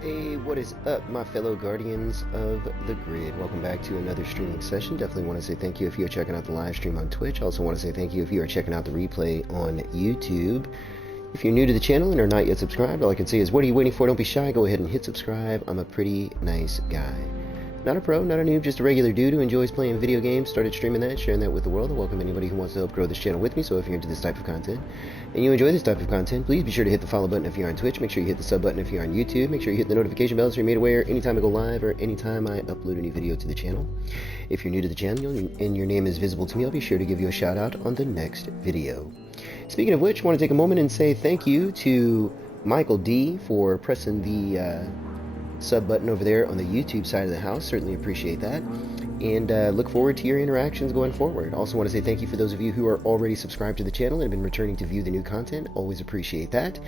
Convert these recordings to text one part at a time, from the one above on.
Hey, what is up, my fellow guardians of the grid? Welcome back to another streaming session. Definitely want to say thank you if you're checking out the live stream on Twitch. Also want to say thank you if you are checking out the replay on YouTube. If you're new to the channel and are not yet subscribed, all I can say is, what are you waiting for? Don't be shy. Go ahead and hit subscribe. I'm a pretty nice guy. Not a pro, not a noob, just a regular dude who enjoys playing video games. Started streaming that, sharing that with the world. I welcome anybody who wants to help grow this channel with me. So if you're into this type of content and you enjoy this type of content, please be sure to hit the follow button if you're on Twitch. Make sure you hit the sub button if you're on YouTube. Make sure you hit the notification bell so you're made aware anytime I go live or anytime I upload a new video to the channel. If you're new to the channel and your name is visible to me, I'll be sure to give you a shout out on the next video. Speaking of which, I want to take a moment and say thank you to Michael D for pressing the sub button over there on the YouTube side of the house. Certainly appreciate that, and look forward to your interactions going forward. Also want to say thank you for those of you who are already subscribed to the channel and have been returning to view the new content. Always appreciate that.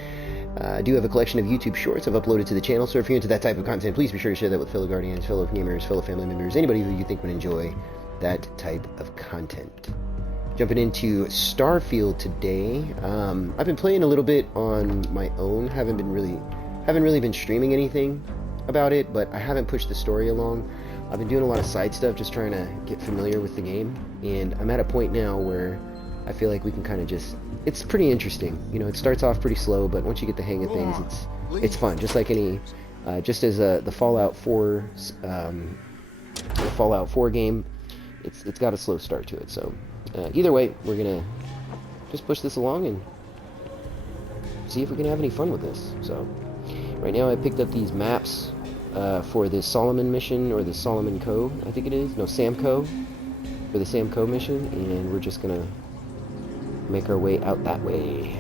I do have a collection of YouTube shorts I've uploaded to the channel, so if you're into that type of content, please be sure to share that with fellow guardians, fellow gamers, fellow family members, anybody who you think would enjoy that type of content. Jumping into Starfield today. I've been playing a little bit on my own. Haven't really been streaming anything about it, but I haven't pushed the story along. I've been doing a lot of side stuff, just trying to get familiar with the game, and I'm at a point now where I feel like we can kind of just, it's pretty interesting. You know, it starts off pretty slow, but once you get the hang of things, it's fun. Just like any, just as the Fallout 4, game, it's got a slow start to it. So either way, we're gonna just push this along and see if we can have any fun with this. So right now I picked up these maps for the Solomon mission, or the Solomon Co, I think it is. No, Samco, for the Samco mission, and we're just gonna make our way out that way.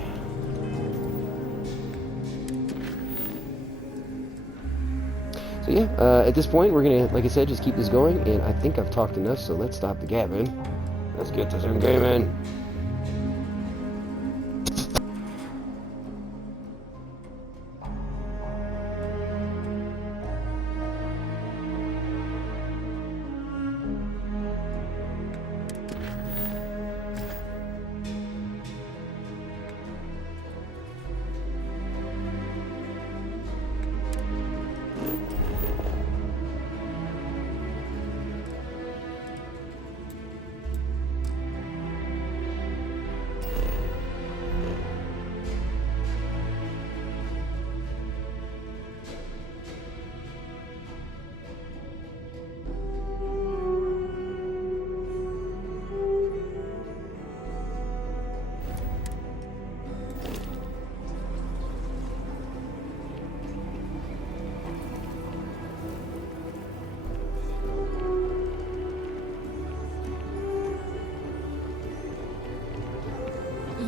So yeah, at this point we're gonna, like I said, just keep this going, and I think I've talked enough, so let's stop the gabbing. Let's get to some gaming.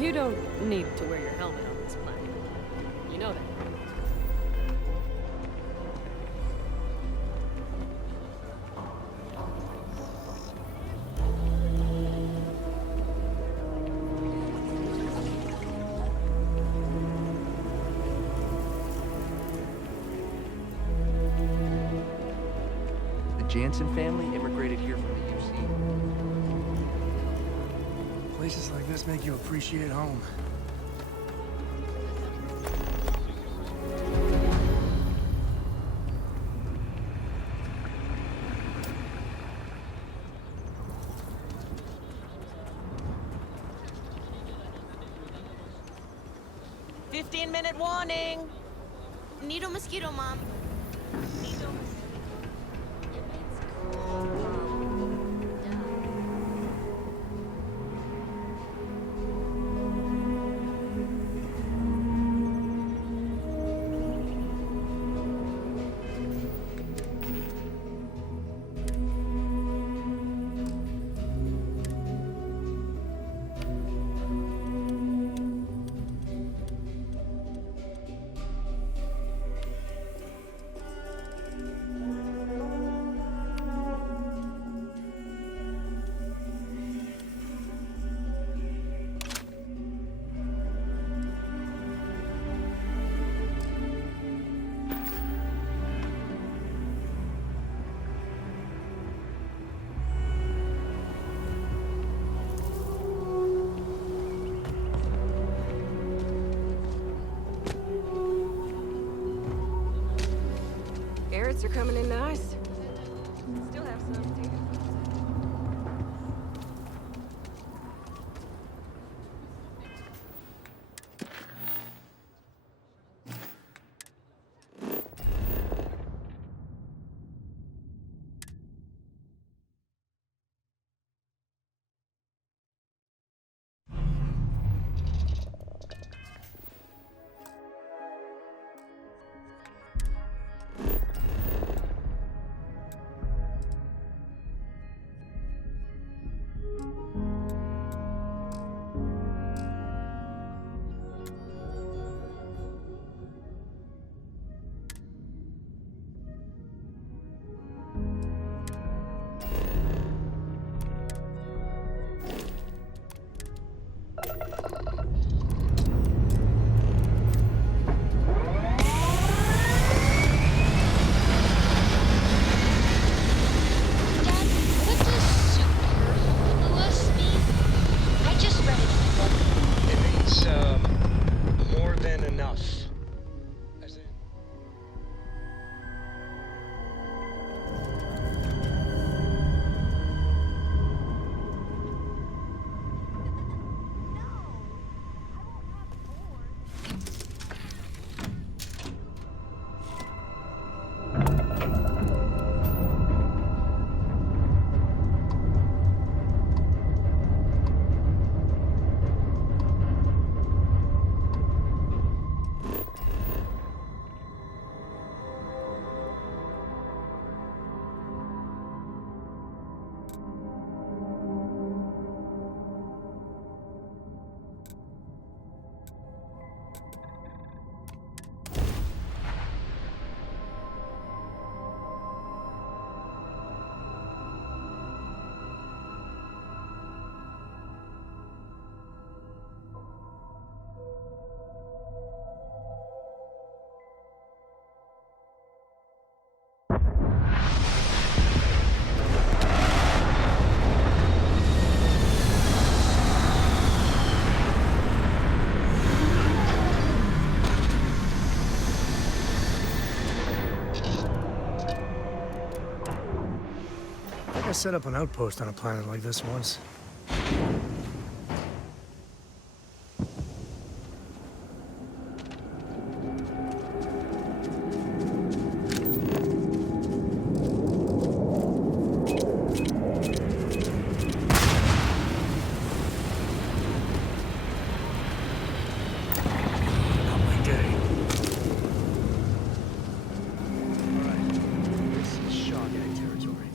You don't need to wear your helmet on this planet. You know that. The Jansen family immigrated here from the UC. Places like this make you appreciate home. Fifteen-minute warning. Need a mosquito, Mom. Need a Reports are coming in nice. Still have some too. I set up an outpost on a planet like this once. Not my day. All right, this is Shogag territory.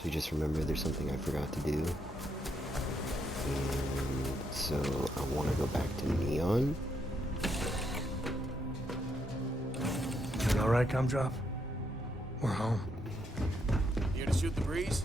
Actually, just remember there's something I forgot to do. And so I want to go back to Neon. Doing all right, Gumdrop? We're home. Here to shoot the breeze?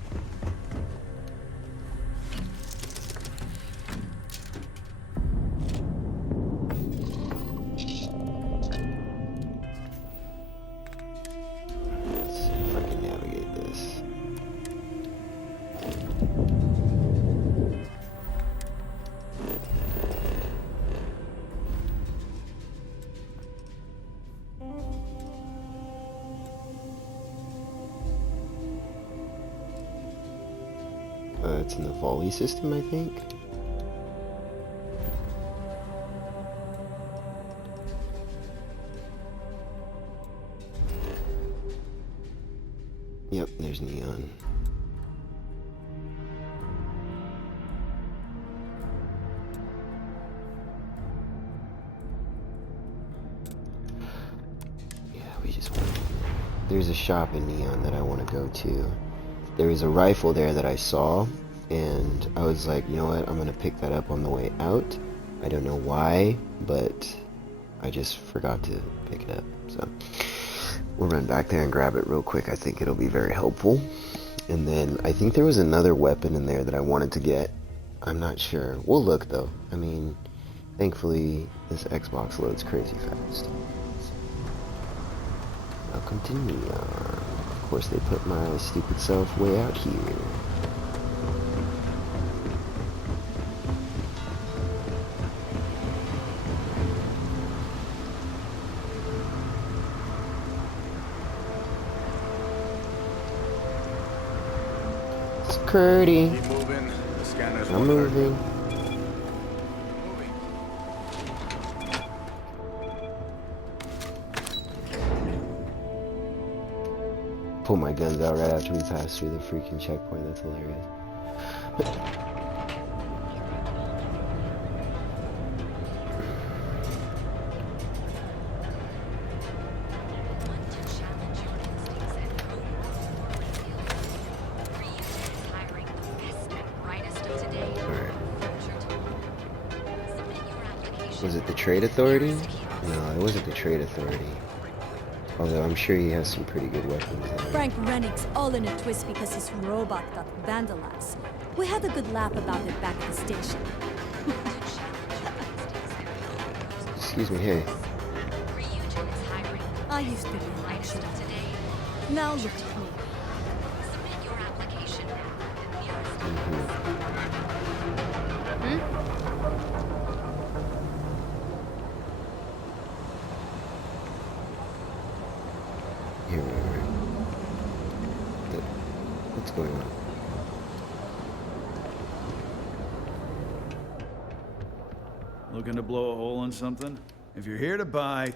That's in the volley system, I think. Yep, there's neon. Yeah, we just want. There's a shop in Neon that I want to go to. There was a rifle there that I saw, and I was like, you know what, I'm gonna pick that up on the way out. I don't know why, but I just forgot to pick it up, so we'll run back there and grab it real quick. I think it'll be very helpful. And then I think there was another weapon in there that I wanted to get. I'm not sure. We'll look though. I mean, thankfully this Xbox loads crazy fast. Welcome to Neon. Of course they put my stupid self way out here. Curdy. Keep moving. The scanner's I'm moving. Pull my guns out right after we pass through the freaking checkpoint. That's hilarious. Was it the Trade Authority? No, it wasn't the Trade Authority. Although I'm sure he has some pretty good weapons there. Frank Rennick's all in a twist because his robot got vandalized. We had a good laugh about it back at the station. Excuse me, hey. I used to be like that. Now look at me. Here we are. What's going on? Looking to blow a hole in something? If you're here to buy,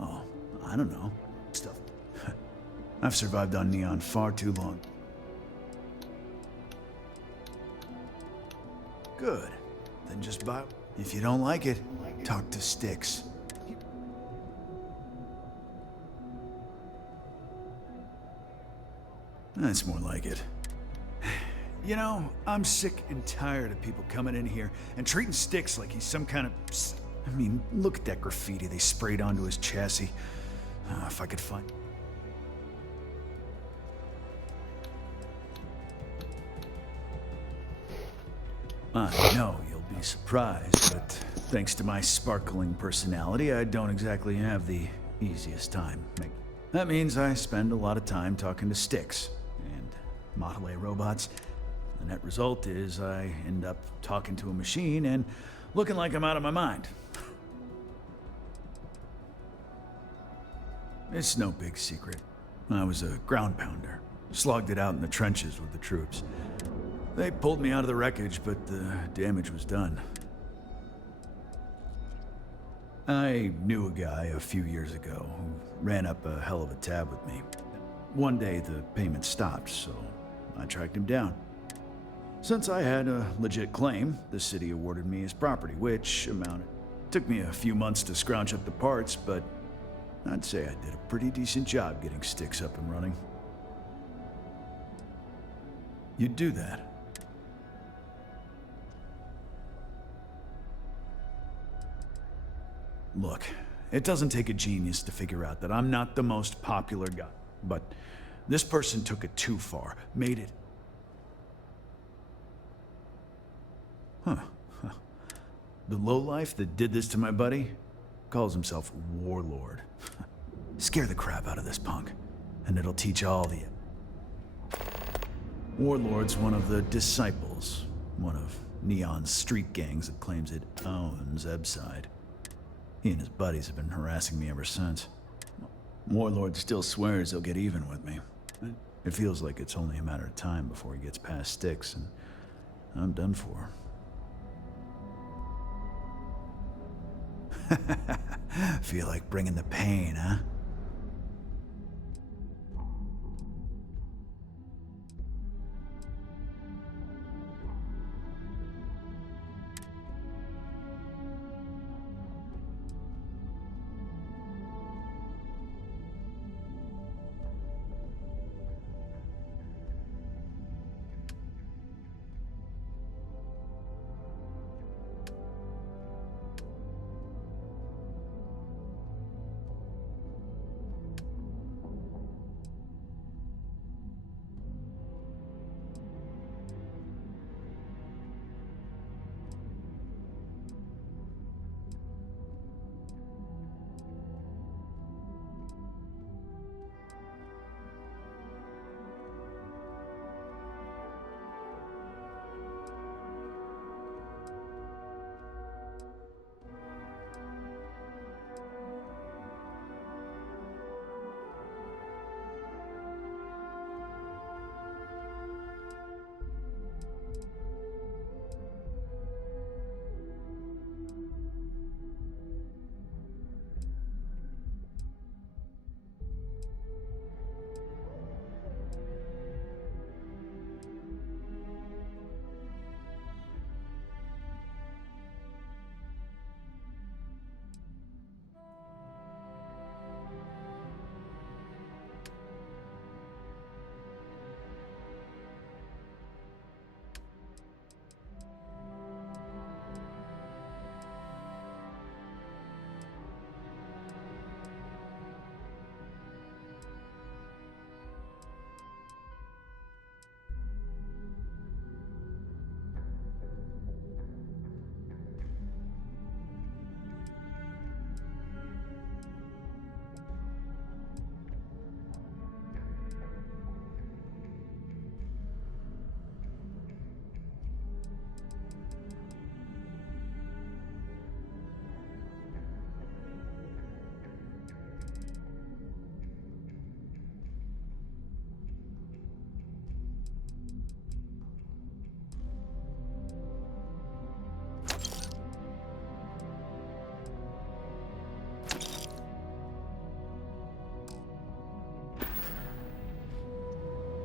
oh, I don't know. Stuff. I've survived on Neon far too long. Good. Then just buy. If you don't like it, talk to Styx. That's more like it. You know, I'm sick and tired of people coming in here and treating Styx like he's some kind of... I mean, look at that graffiti they sprayed onto his chassis. If I could find... I know you'll be surprised, but thanks to my sparkling personality, I don't exactly have the easiest time. That means I spend a lot of time talking to Styx and Model A robots. The net result is I end up talking to a machine and looking like I'm out of my mind. It's no big secret. I was a ground pounder. Slogged it out in the trenches with the troops. They pulled me out of the wreckage, but the damage was done. I knew a guy a few years ago who ran up a hell of a tab with me. One day the payment stopped, so I tracked him down. Since I had a legit claim, the city awarded me his property, which amounted... Took me a few months to scrounge up the parts, but I'd say I did a pretty decent job getting Styx up and running. You'd do that. Look, it doesn't take a genius to figure out that I'm not the most popular guy, but this person took it too far, made it... Huh. The lowlife that did this to my buddy calls himself Warlord. Scare the crap out of this punk, and it'll teach all the... Warlord's one of the Disciples, one of Neon's street gangs that claims it owns Ebside. He and his buddies have been harassing me ever since. Warlord still swears he'll get even with me. It feels like it's only a matter of time before he gets past Styx, and I'm done for. Feel like bringing the pain, huh?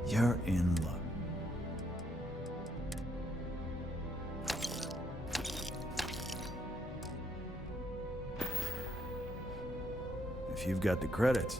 You're in luck. If you've got the credits.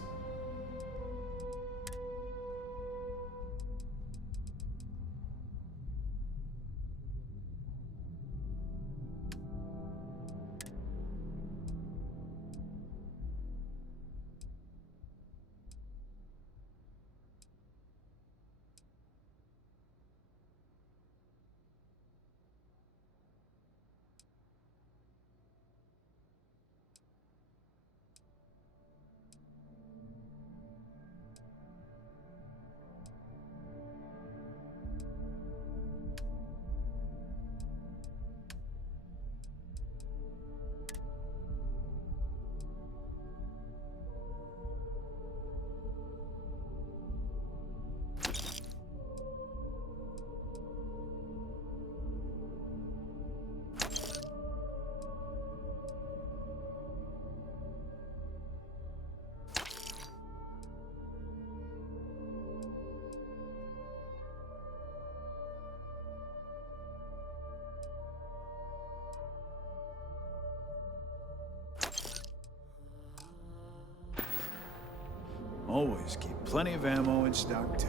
Always keep plenty of ammo in stock, too.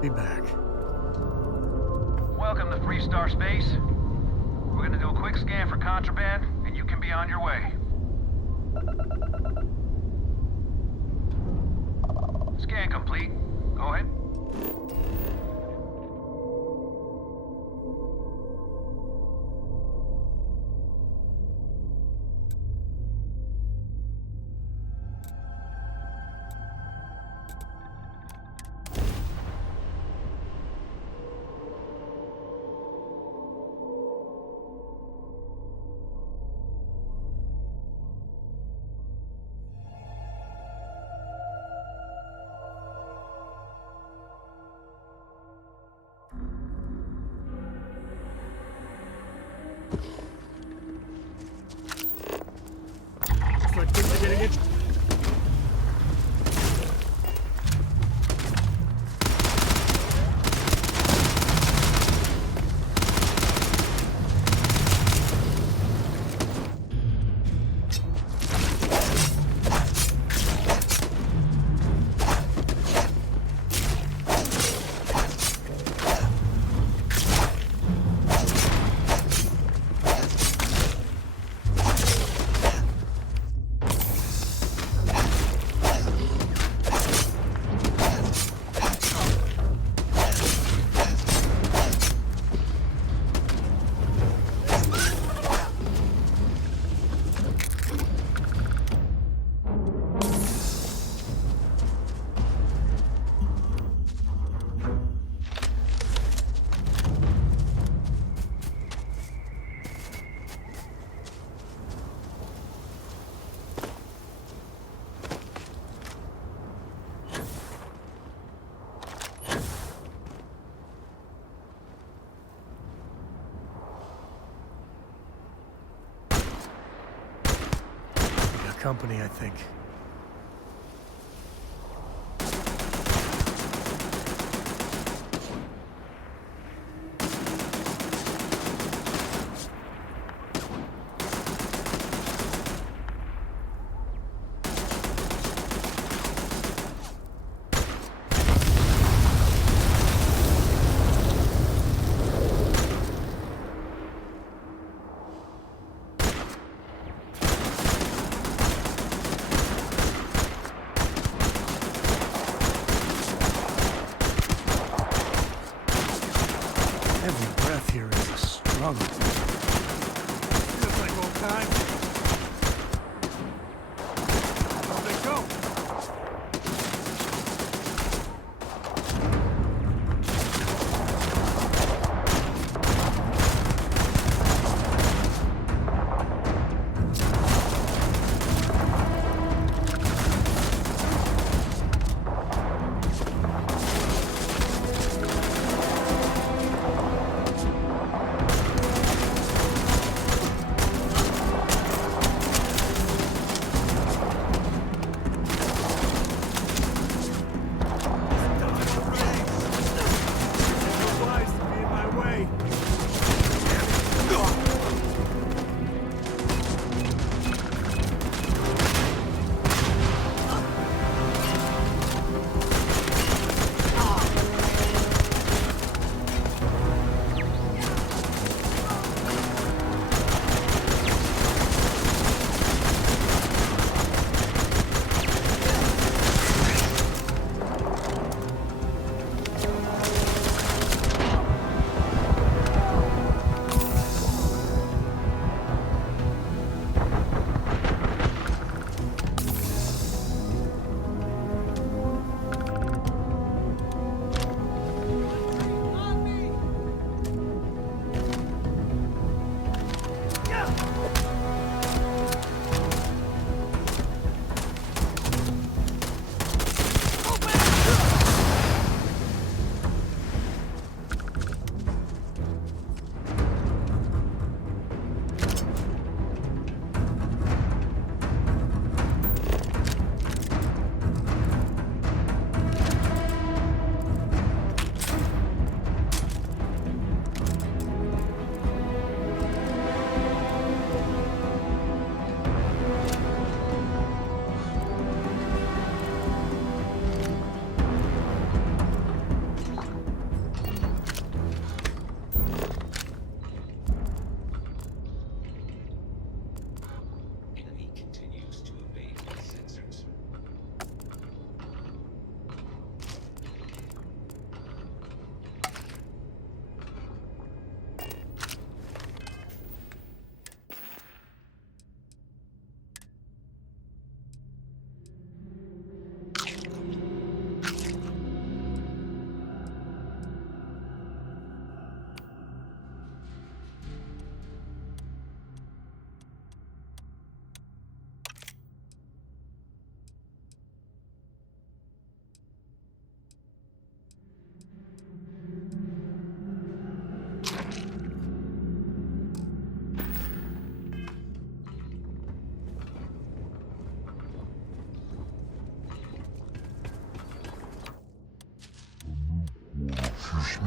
Be back. Welcome to Freestar Space. We're gonna do a quick scan for contraband, and you can be on your way. Scan complete. Go ahead. Looks like things are getting it. Company, I think.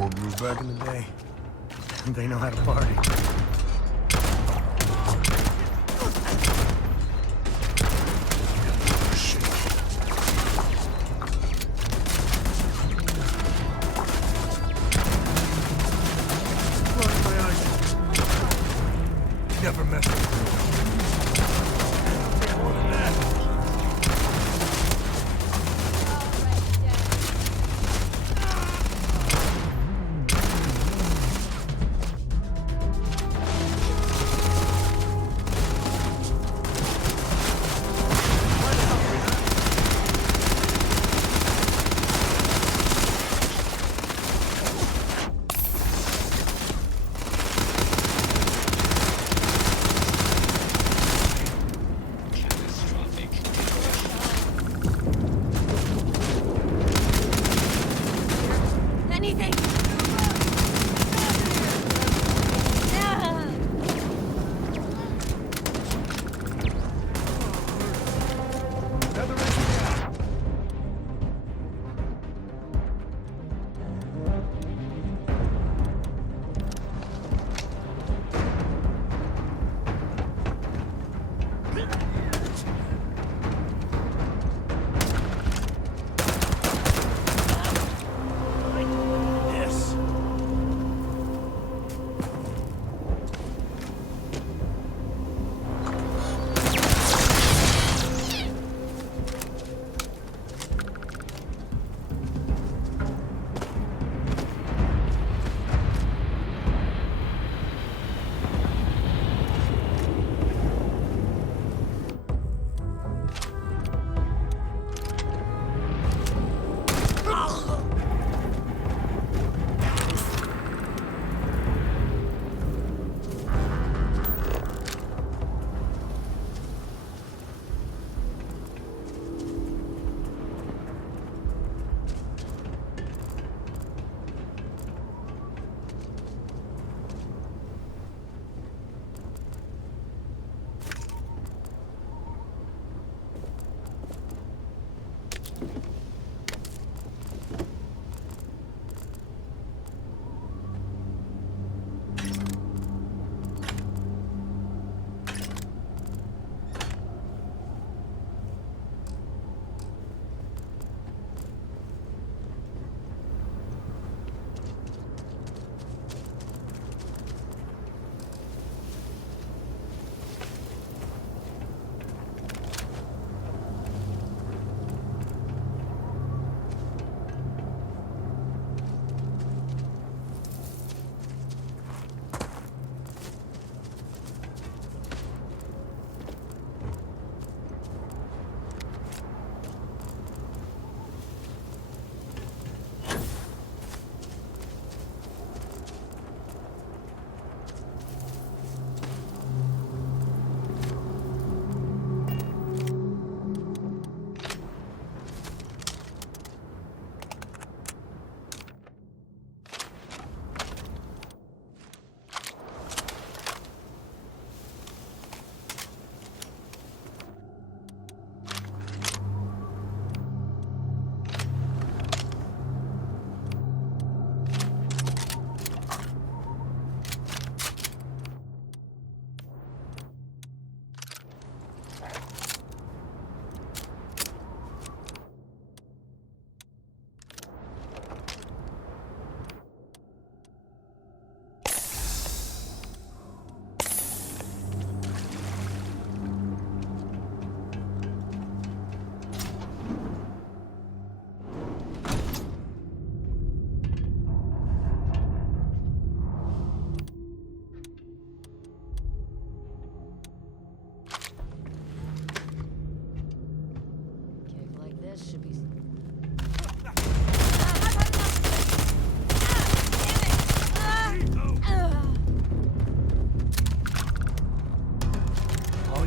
Back in the day, they know how to party. Never mess with me. More than that. Anything!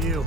you.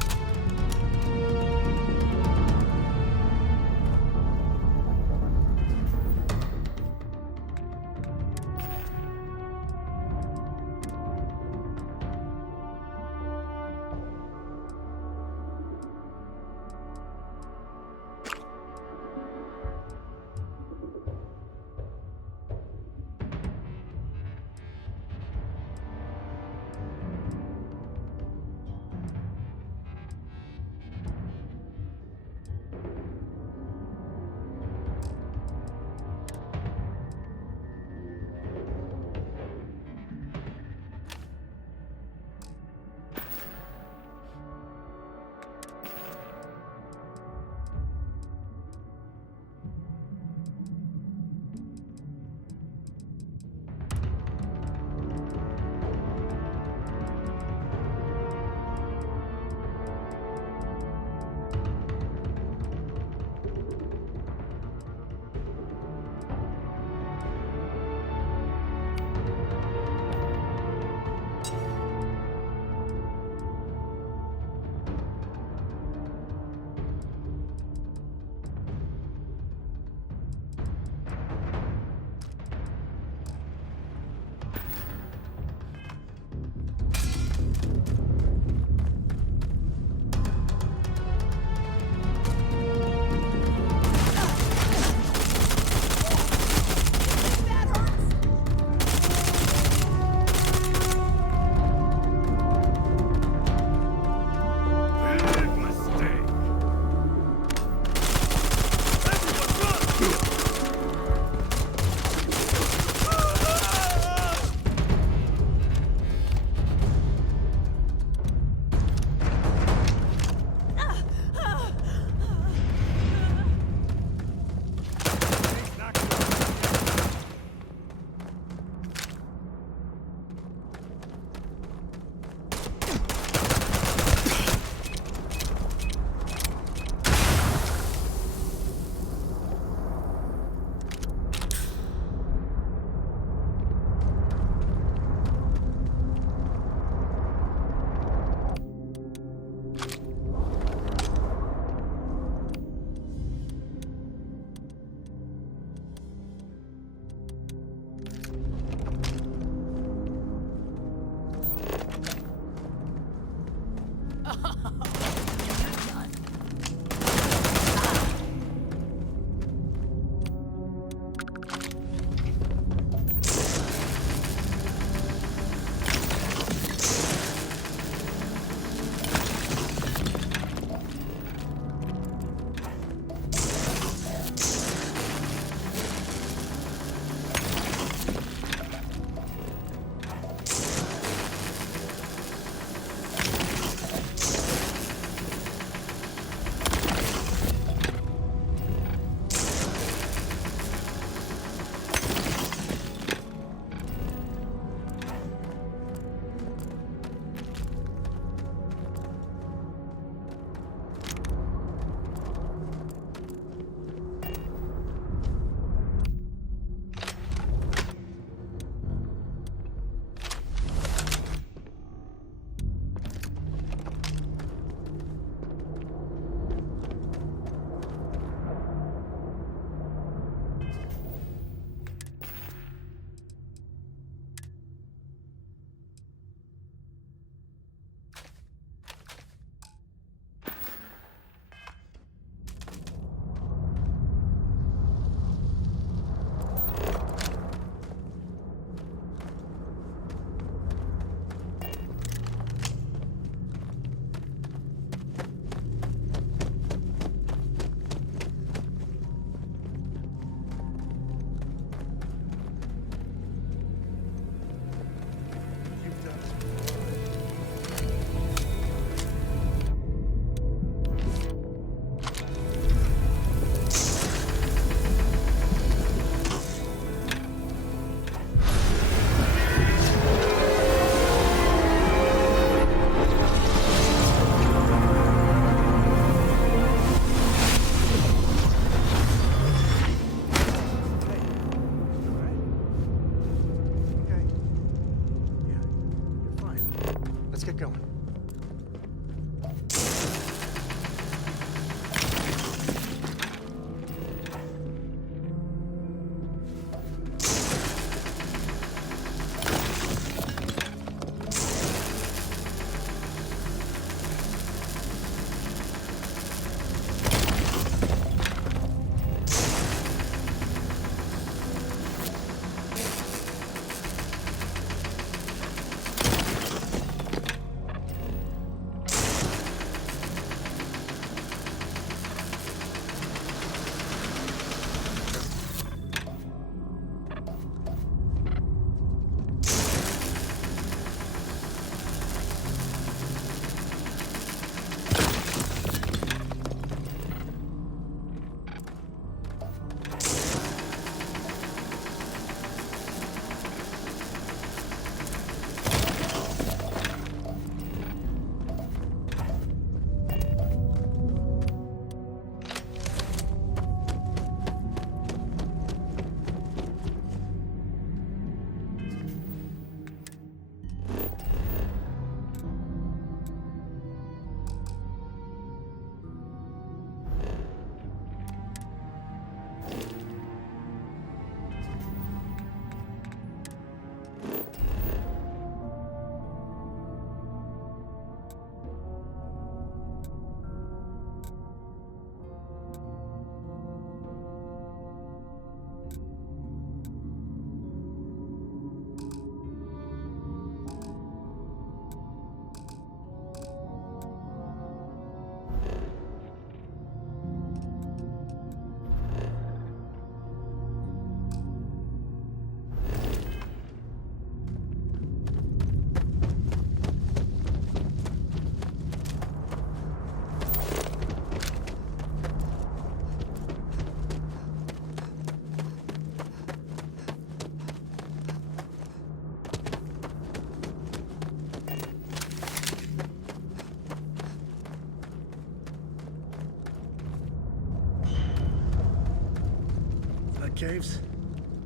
caves?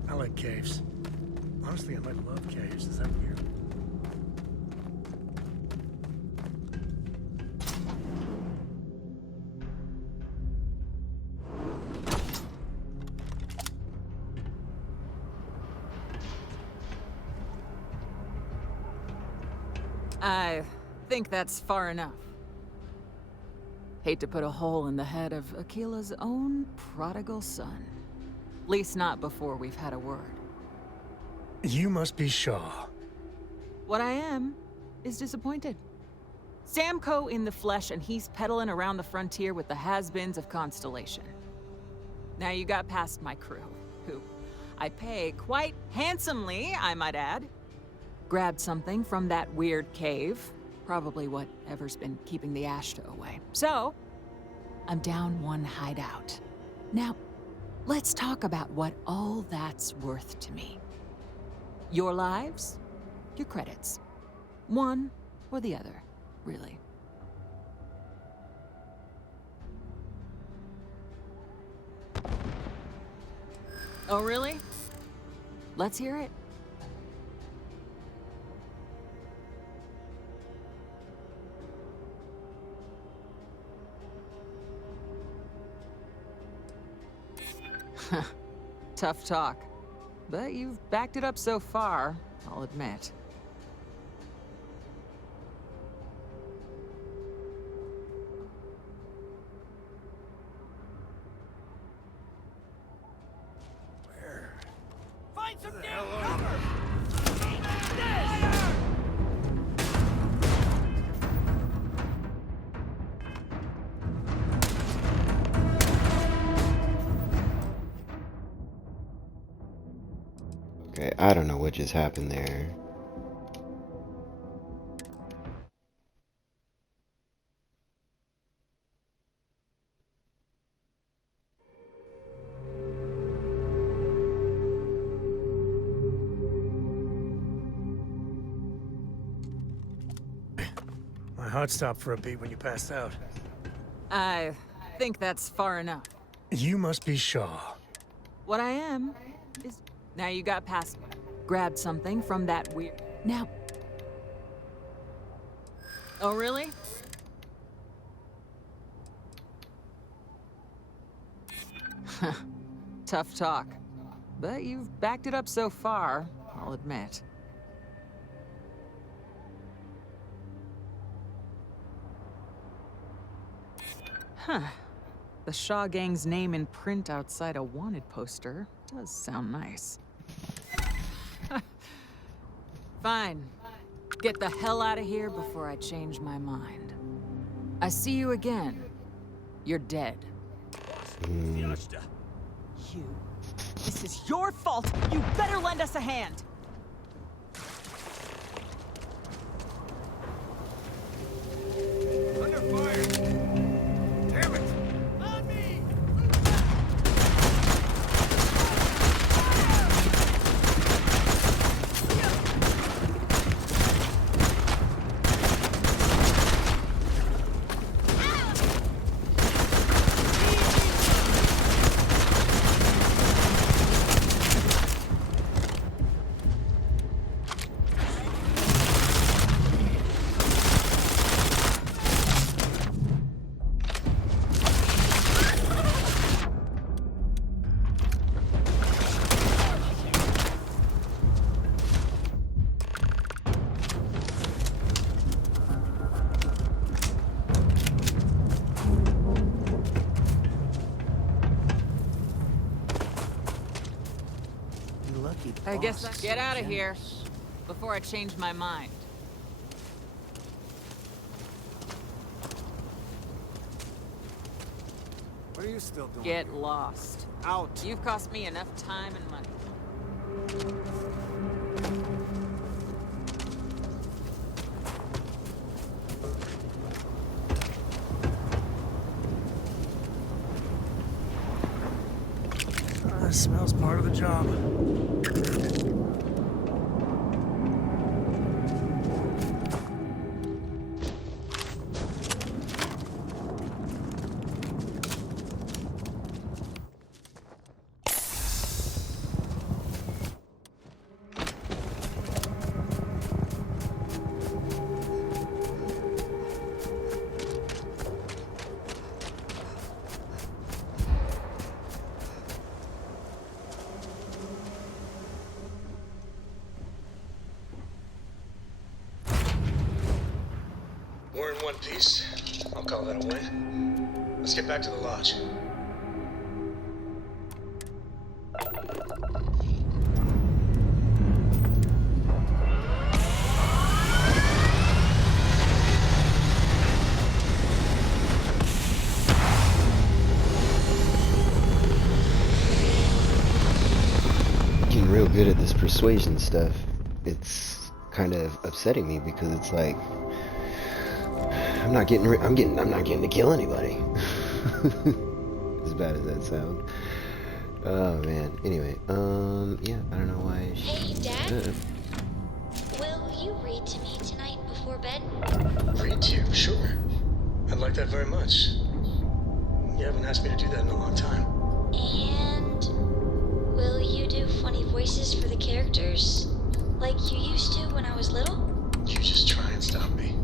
I like caves. Honestly, I might love caves. Is that weird? I think that's far enough. Hate to put a hole in the head of Akila's own prodigal son. Least not before we've had a word. You must be Shaw. What I am is disappointed. Samco in the flesh, and he's peddling around the frontier with the has-beens of Constellation. Now you got past my crew, who I pay quite handsomely, I might add. Grabbed something from that weird cave. Probably whatever's been keeping the Ashta away. So, I'm down one hideout. Now, let's talk about what all that's worth to me. Your lives, your credits. One or the other, really. Oh, really? Let's hear it. Tough talk. But you've backed it up so far, I'll admit. Find some damn cover! Okay, I don't know what just happened there. My heart stopped for a beat when you passed out. I think that's far enough. You must be Shaw. What I am is... Now you got past me. Grabbed something from that weird... Now... Oh, really? Tough talk. But you've backed it up so far, I'll admit. Huh. The Shaw Gang's name in print outside a wanted poster does sound nice. Fine. Get the hell out of here before I change my mind. I see you again. You're dead. Hmm. You. This is your fault. You better lend us a hand. Under fire! Damn it! On me! I guess I'll get out of here before I change my mind. What are you still doing? Get lost. Out! You've cost me enough time and money. Smells part of the job. piece. I'll call that a win. Let's get back to the lodge. Getting real good at this persuasion stuff. It's kind of upsetting me because it's like I'm not getting to kill anybody. As bad as that sounds. Oh man. Anyway, yeah, I don't know why. Hey, Dad. Will you read to me tonight before bed? Read to you? Sure. I'd like that very much. You haven't asked me to do that in a long time. And will you do funny voices for the characters? Like you used to when I was little? You just try and stop me.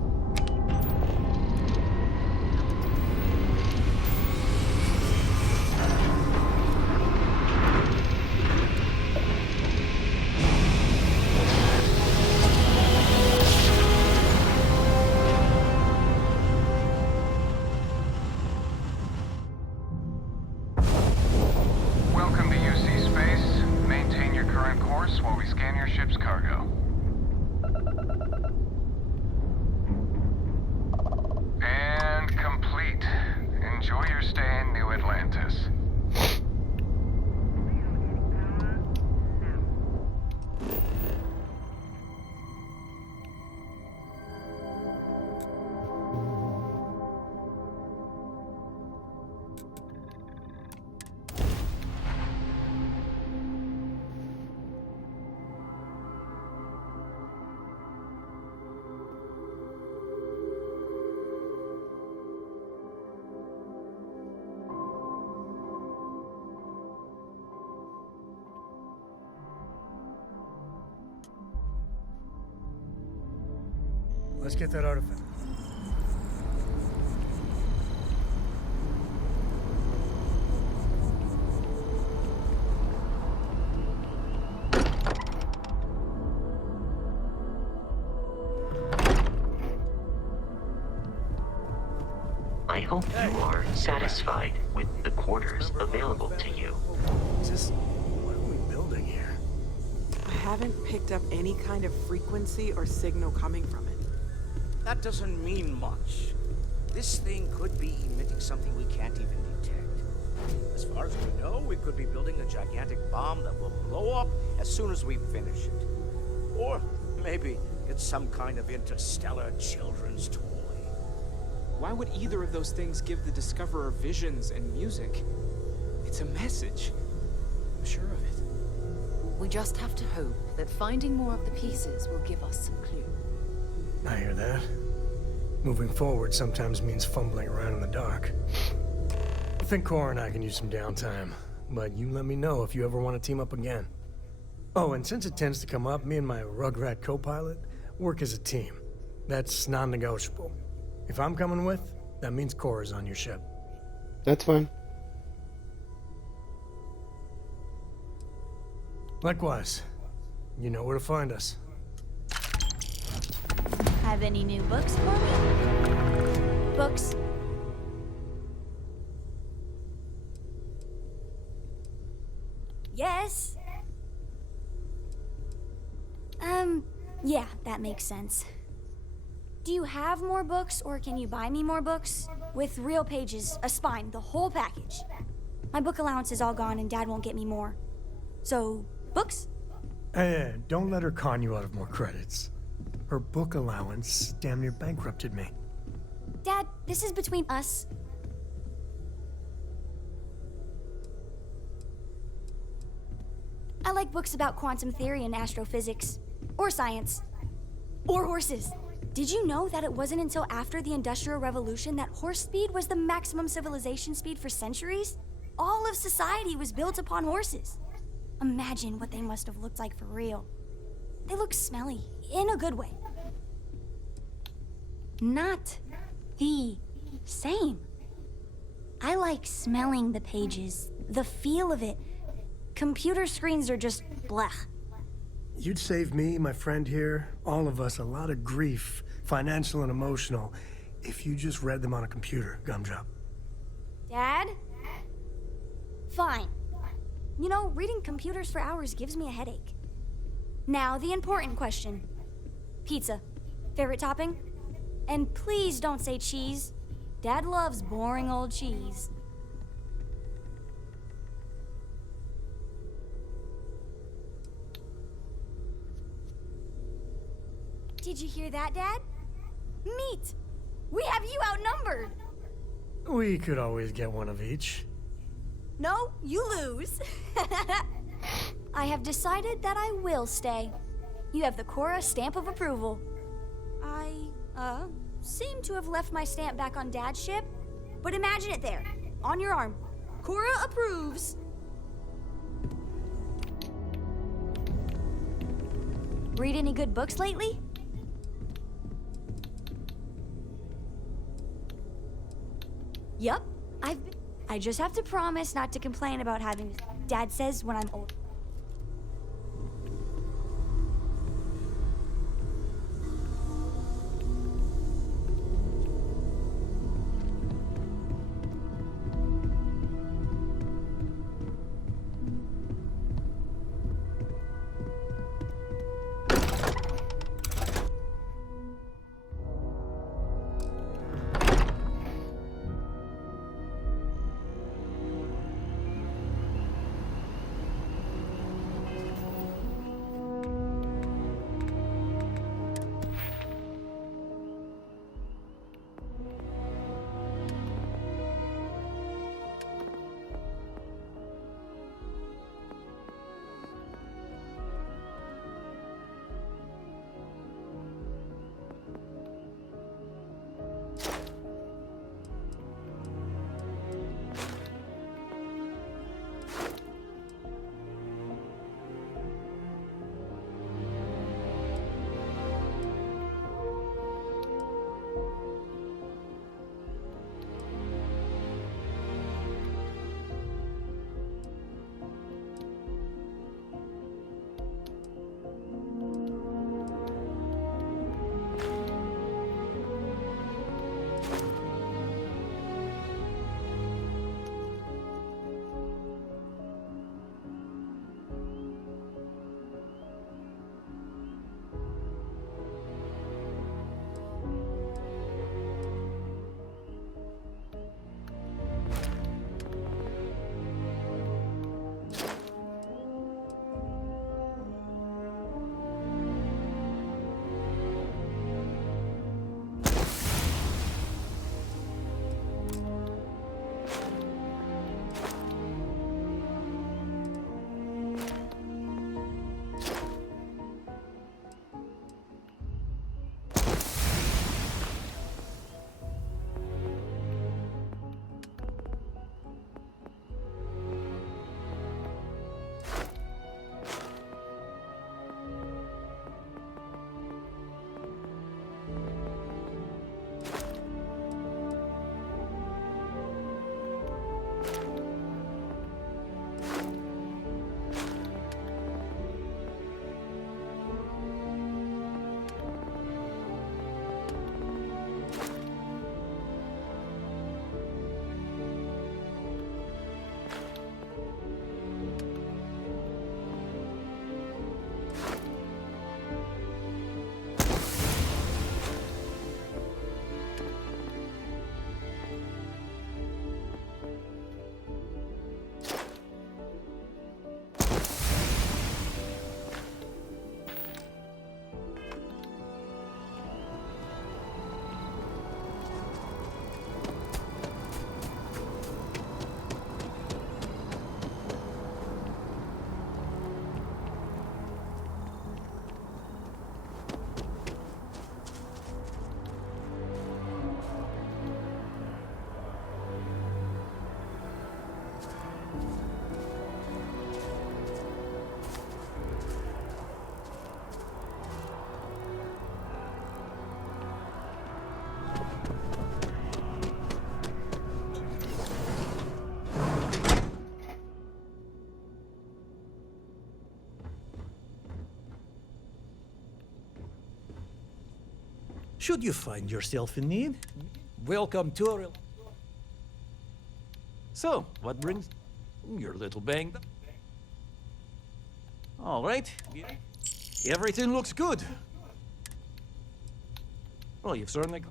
Welcome to UC Space. Maintain your current course while we scan your ship's cargo. And complete. Enjoy your stay in New Atlantis. Let's get that artifact. I hope you are satisfied with the quarters available to you. Just what are we building here? I haven't picked up any kind of frequency or signal coming from it. That doesn't mean much. This thing could be emitting something we can't even detect. As far as we know, we could be building a gigantic bomb that will blow up as soon as we finish it. Or maybe it's some kind of interstellar children's toy. Why would either of those things give the Discoverer visions and music? It's a message. I'm sure of it. We just have to hope that finding more of the pieces will give us some clue. I hear that. Moving forward sometimes means fumbling around in the dark. I think Cora and I can use some downtime, but you let me know if you ever want to team up again. Oh, and since it tends to come up, me and my Rugrat co-pilot work as a team. That's non-negotiable. If I'm coming with, that means Cora's on your ship. That's fine. Likewise. You know where to find us. Have any new books for me? Books? Yes. Yeah, that makes sense. Do you have more books, or can you buy me more books? With real pages, a spine, the whole package. My book allowance is all gone and Dad won't get me more. So, books? Hey, don't let her con you out of more credits. Her book allowance damn near bankrupted me. Dad, this is between us. I like books about quantum theory and astrophysics. Or science. Or horses. Did you know that it wasn't until after the Industrial Revolution that horse speed was the maximum civilization speed for centuries? All of society was built upon horses. Imagine what they must have looked like for real. They look smelly, in a good way. Not the same. I like smelling the pages, the feel of it. Computer screens are just blech. You'd save me, my friend here, all of us, a lot of grief, financial and emotional, if you just read them on a computer, Gumdrop. Dad? Fine. You know, reading computers for hours gives me a headache. Now, the important question. Pizza. Favorite topping? And please don't say cheese. Dad loves boring old cheese. Did you hear that, Dad? Meat! We have you outnumbered! We could always get one of each. No, you lose. I have decided that I will stay. You have the Cora stamp of approval. I, seem to have left my stamp back on Dad's ship, but imagine it there, on your arm. Cora approves. Read any good books lately? Yup, I just have to promise not to complain about having Dad says when I'm old. Should you find yourself in need, Welcome to our... So, what brings... Your little bang... All right. Everything looks good. Well, you've certainly...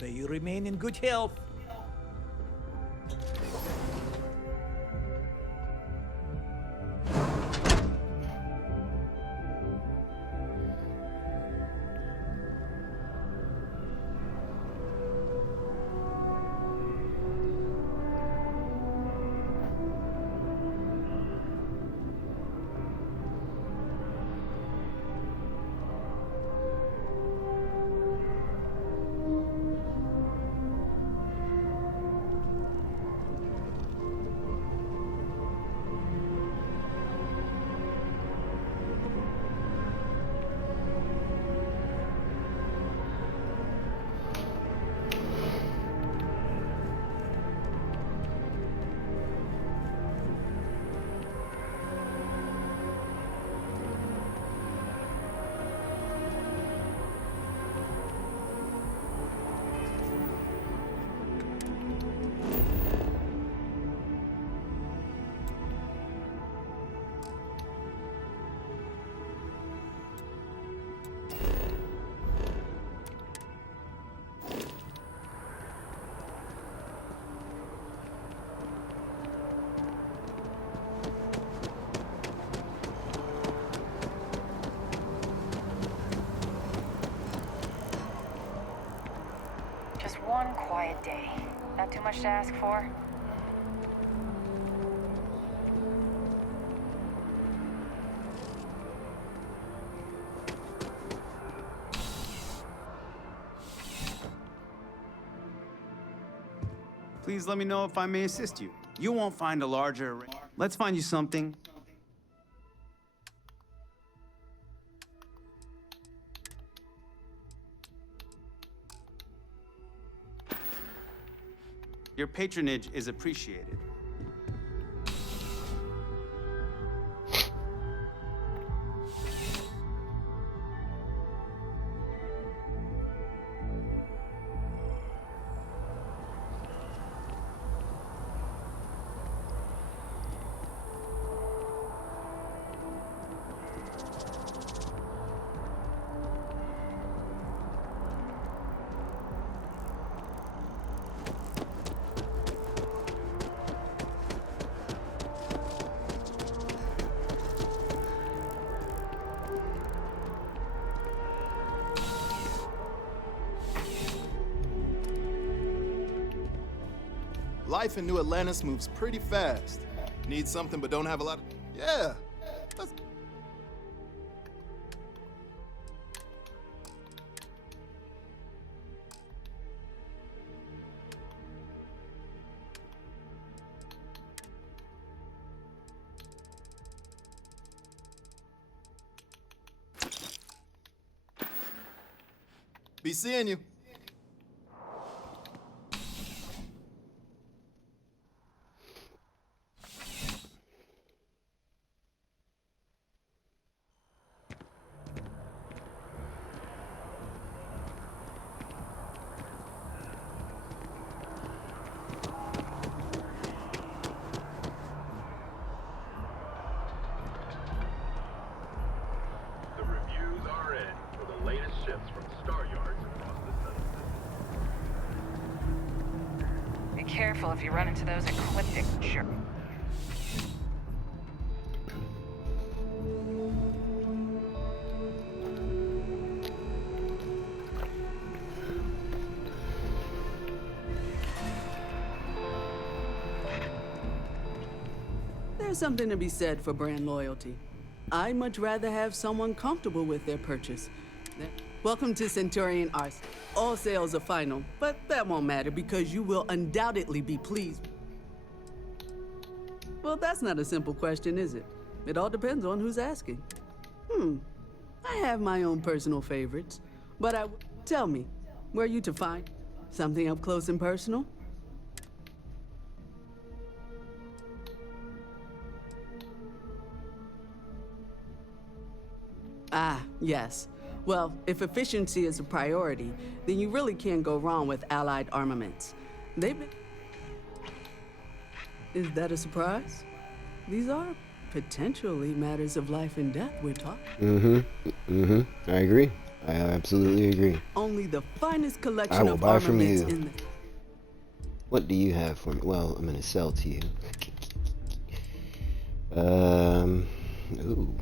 May you remain in good health. One quiet day. Not too much to ask for? Please let me know if I may assist you. You won't find a larger array. Let's find you something. Your patronage is appreciated. Life in New Atlantis moves pretty fast. Need something but don't have a lot of... Yeah. Let's... Be seeing you. Careful if you run into those ecliptic jerks. There's something to be said for brand loyalty. I'd much rather have someone comfortable with their purchase. Welcome to Centurion Arts. All sales are final, but that won't matter because you will undoubtedly be pleased. Well, that's not a simple question, is it? It all depends on who's asking. I have my own personal favorites, but tell me, were you to find something up close and personal? Ah, yes. Well, if efficiency is a priority, then you really can't go wrong with Allied armaments. They've been... Is that a surprise? These are potentially matters of life and death we're talking. I agree. I absolutely agree. Only the finest collection I will of buy from armaments you. in the... What do you have for me? Well, I'm gonna sell to you. Ooh.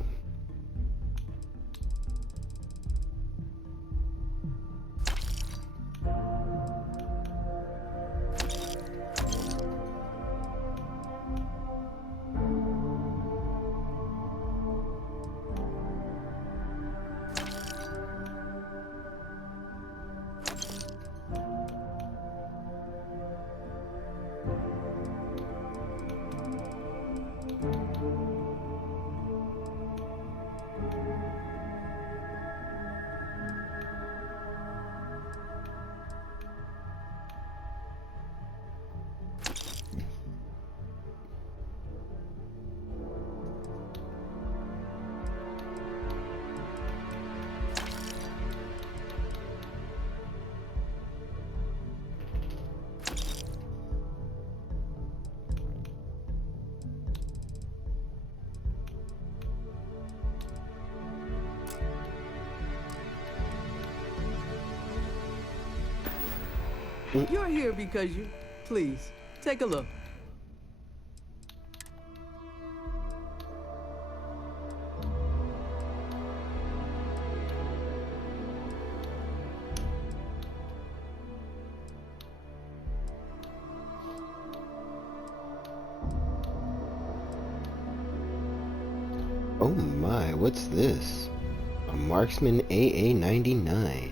You're here because you... Please, take a look. Oh my, what's this? A Marksman AA-99. I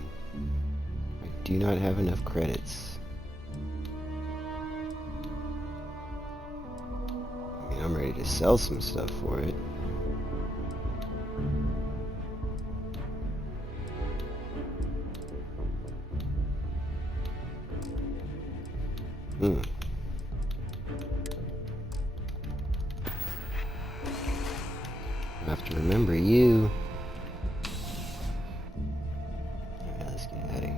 do not have enough credits. I mean, I'm ready to sell some stuff for it. I have to remember you. Alright, let's get out of here.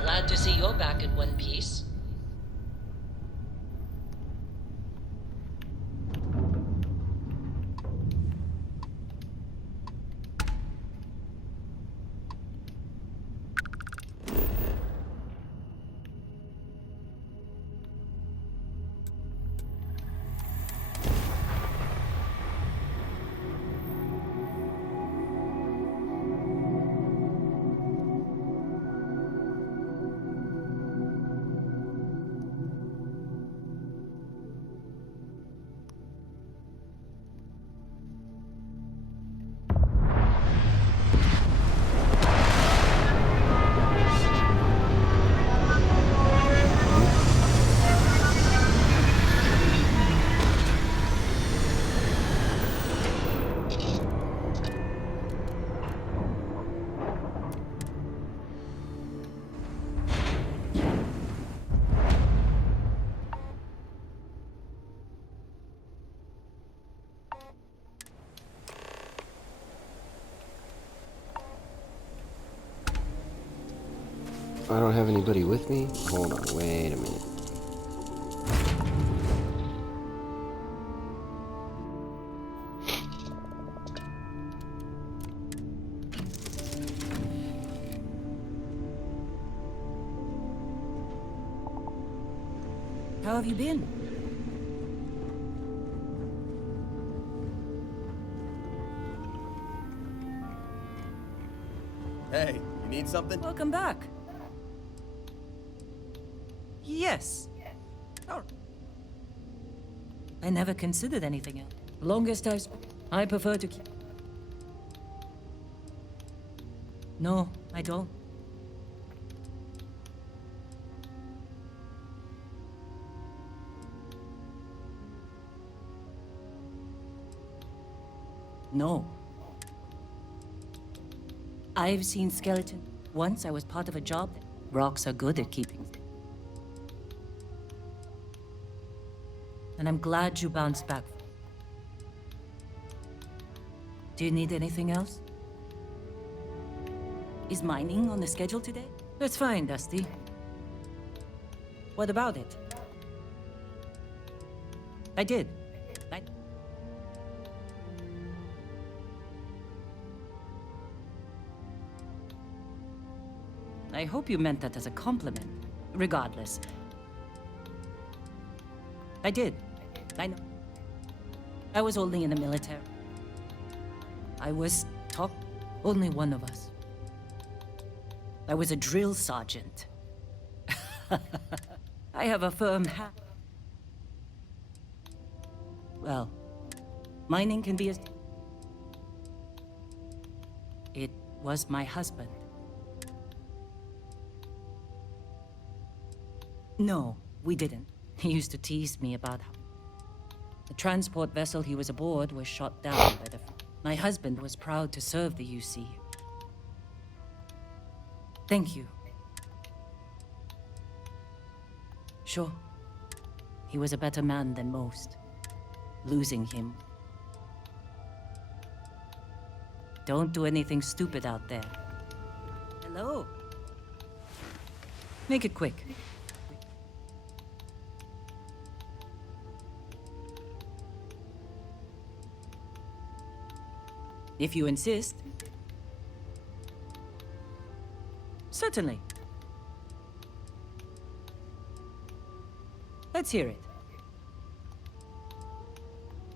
Glad to see you're back in one piece. I don't have anybody with me? Hold on, wait a minute. How have you been? Hey, you need something? Welcome back. Yes. Oh. I never considered anything else. Longest I prefer to keep. No, I don't. No. I've seen skeleton. Once I was part of a job. Rocks are good at keeping. And I'm glad you bounced back. Do you need anything else? Is mining on the schedule today? That's fine, Dusty. What about it? I did. I hope you meant that as a compliment. Regardless. I did. I know. I was only in the military. I was only one of us. I was a drill sergeant. I have a firm hat. Well, mining can be as... It was my husband. No, we didn't. He used to tease me about how the transport vessel he was aboard was shot down by the... My husband was proud to serve the UC. Thank you. Sure. He was a better man than most. Losing him. Don't do anything stupid out there. Hello. Make it quick. If you insist. Certainly. Let's hear it.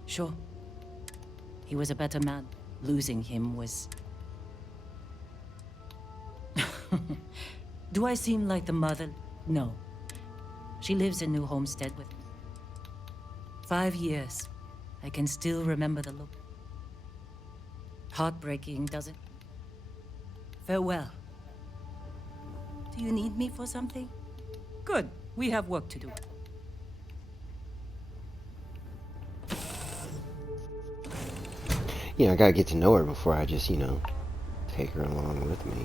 Sure. He was a better man. Losing him was... Do I seem like the mother? No. She lives in New Homestead with... 5 years. I can still remember the look. Heartbreaking, doesn't it? Farewell. Do you need me for something? Good. We have work to do. Yeah, I gotta get to know her before I just, take her along with me.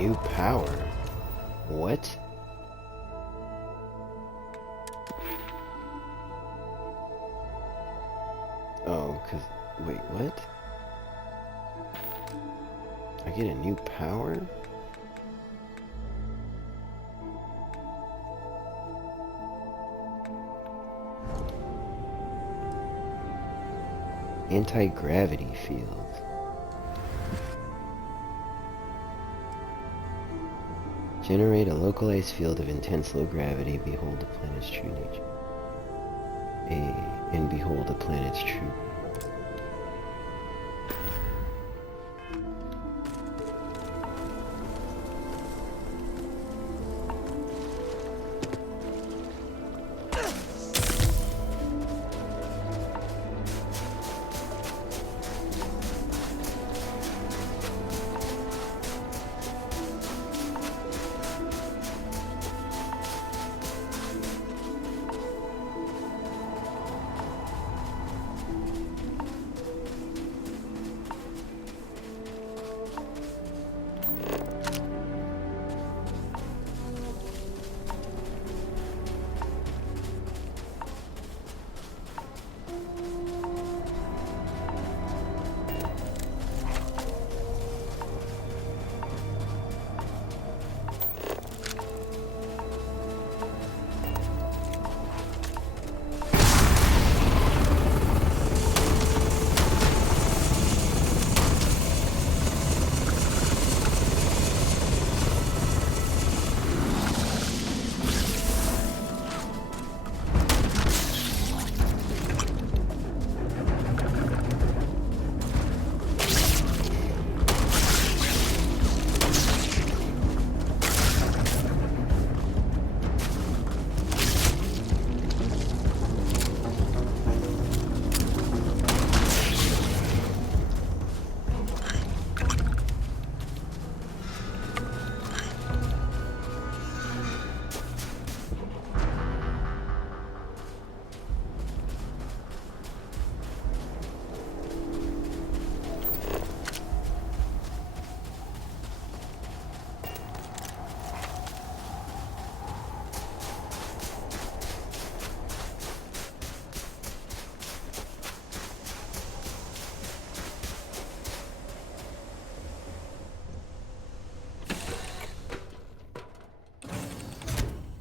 new power. What? Oh, cause wait, what? I get a new power? Anti-gravity field. Generate a localized field of intense low gravity. Behold the planet's true nature. And behold the planet's true.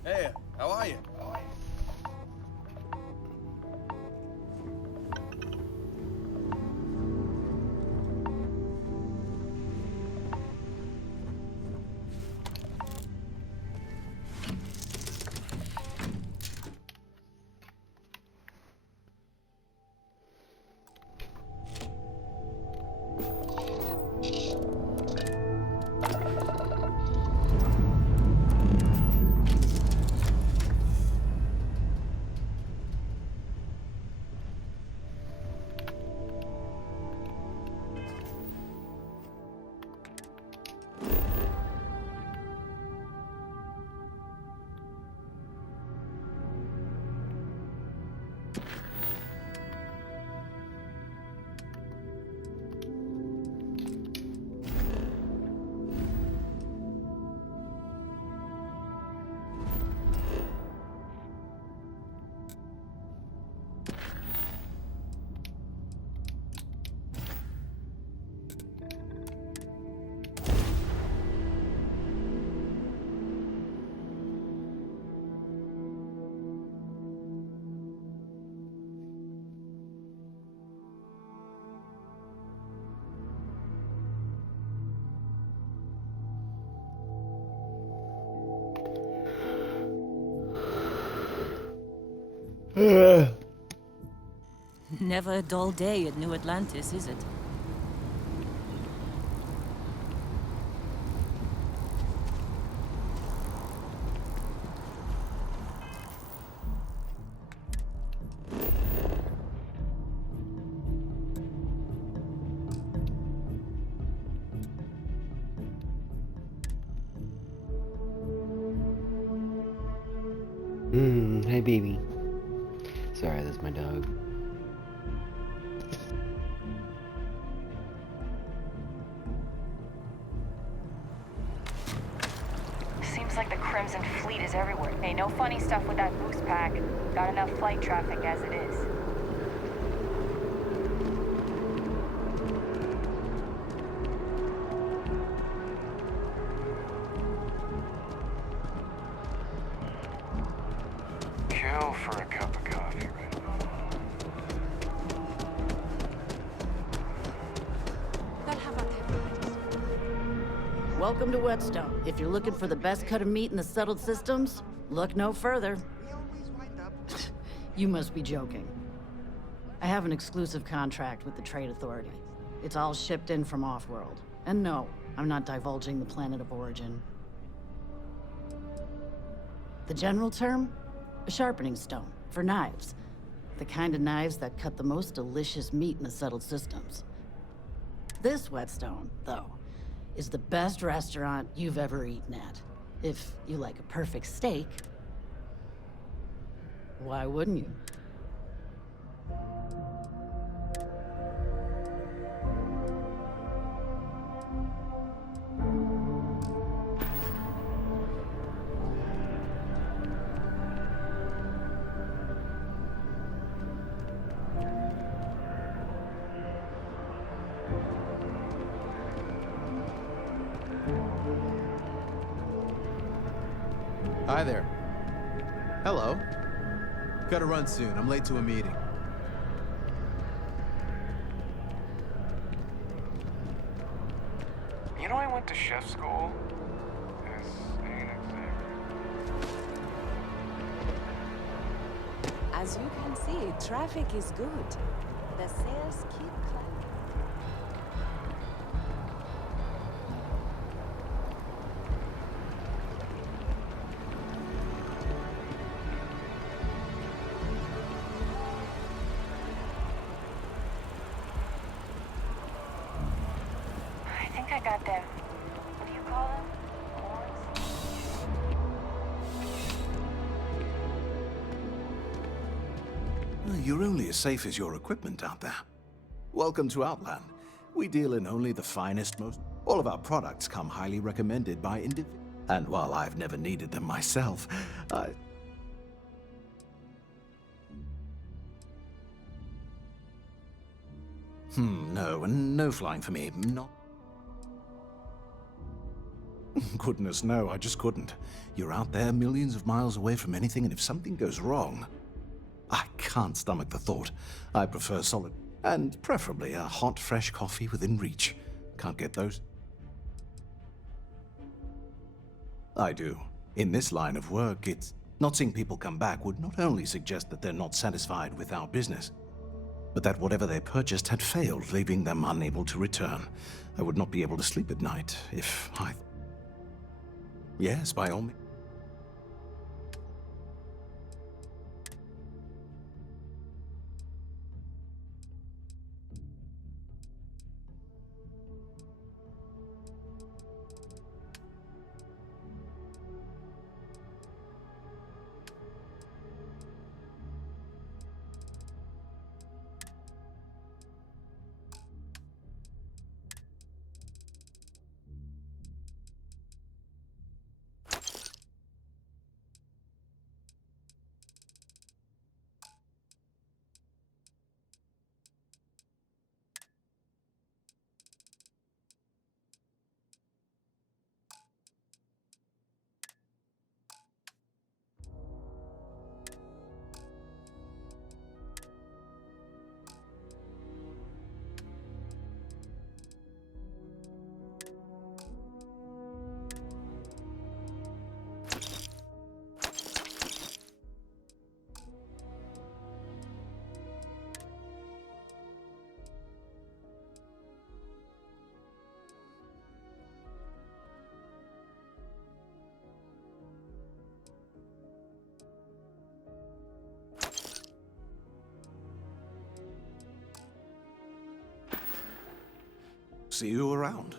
Hey, how are you? Never a dull day at New Atlantis, is it? Hi baby. Sorry, that's my dog. like the Crimson Fleet is everywhere. Hey, no funny stuff with that boost pack. Got enough flight traffic as it is. Kill for a cup of coffee right now. Welcome to Whetstone. If you're looking for the best cut of meat in the settled systems, look no further. You must be joking. I have an exclusive contract with the Trade Authority. It's all shipped in from off-world. And no, I'm not divulging the planet of origin. The general term? A sharpening stone for knives. The kind of knives that cut the most delicious meat in the settled systems. This Whetstone, though, is the best restaurant you've ever eaten at. If you like a perfect steak, why wouldn't you? Hi there. Hello. Gotta run soon. I'm late to a meeting. You know, I went to chef school. This ain't exactly. As you can see, traffic is good. The sales keep climbing. I got them. What do you call them? You're only as safe as your equipment out there. Welcome to Outland. We deal in only the finest, most... All of our products come highly recommended by individuals. And while I've never needed them myself, I... No flying for me. Not... Goodness, no, I just couldn't. You're out there millions of miles away from anything, and if something goes wrong... I can't stomach the thought. I prefer solid, and preferably a hot, fresh coffee within reach. Can't get those? I do. In this line of work, it's... Not seeing people come back would not only suggest that they're not satisfied with our business, but that whatever they purchased had failed, leaving them unable to return. I would not be able to sleep at night if I... Yes, by all means. See you around.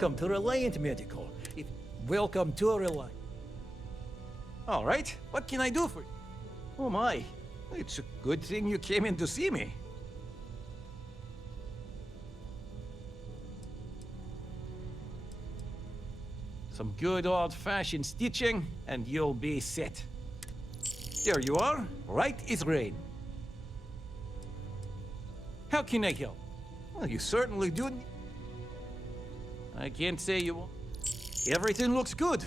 Welcome to Reliant Medical. Welcome to Reliant. All right, what can I do for you? Oh my, it's a good thing you came in to see me. Some good old-fashioned stitching, and you'll be set. There you are, right as rain. How can I help? Well, you certainly do. I can't say you won't. Everything looks good.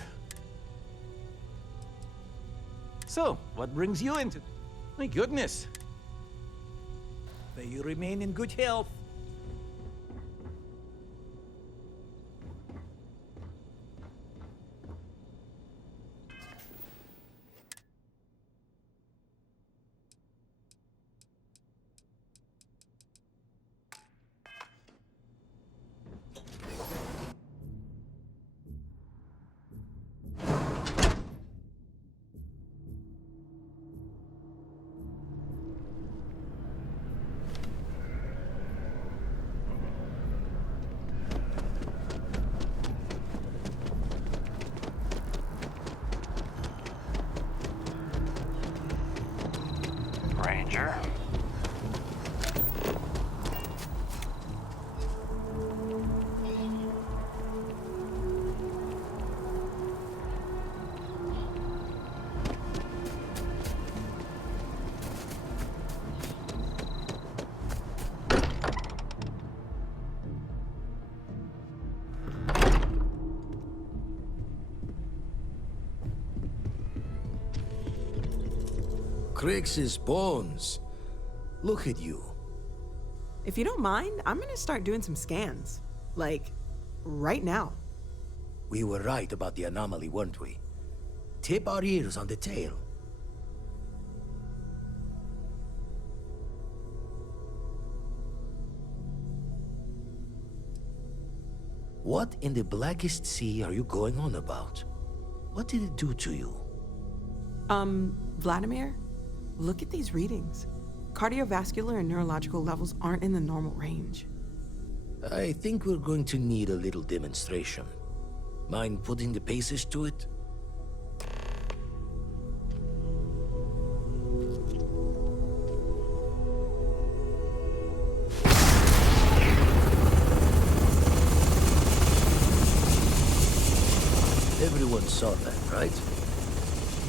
So, what brings you into... My goodness. May you remain in good health. Ranger. Crix's bones. Look at you. If you don't mind, I'm gonna start doing some scans. Like, right now. We were right about the anomaly, weren't we? Tip our ears on the tail. What in the blackest sea are you going on about? What did it do to you? Vladimir, look at these readings. Cardiovascular and neurological levels aren't in the normal range. I think we're going to need a little demonstration. Mind putting the paces to it? Everyone saw that, right?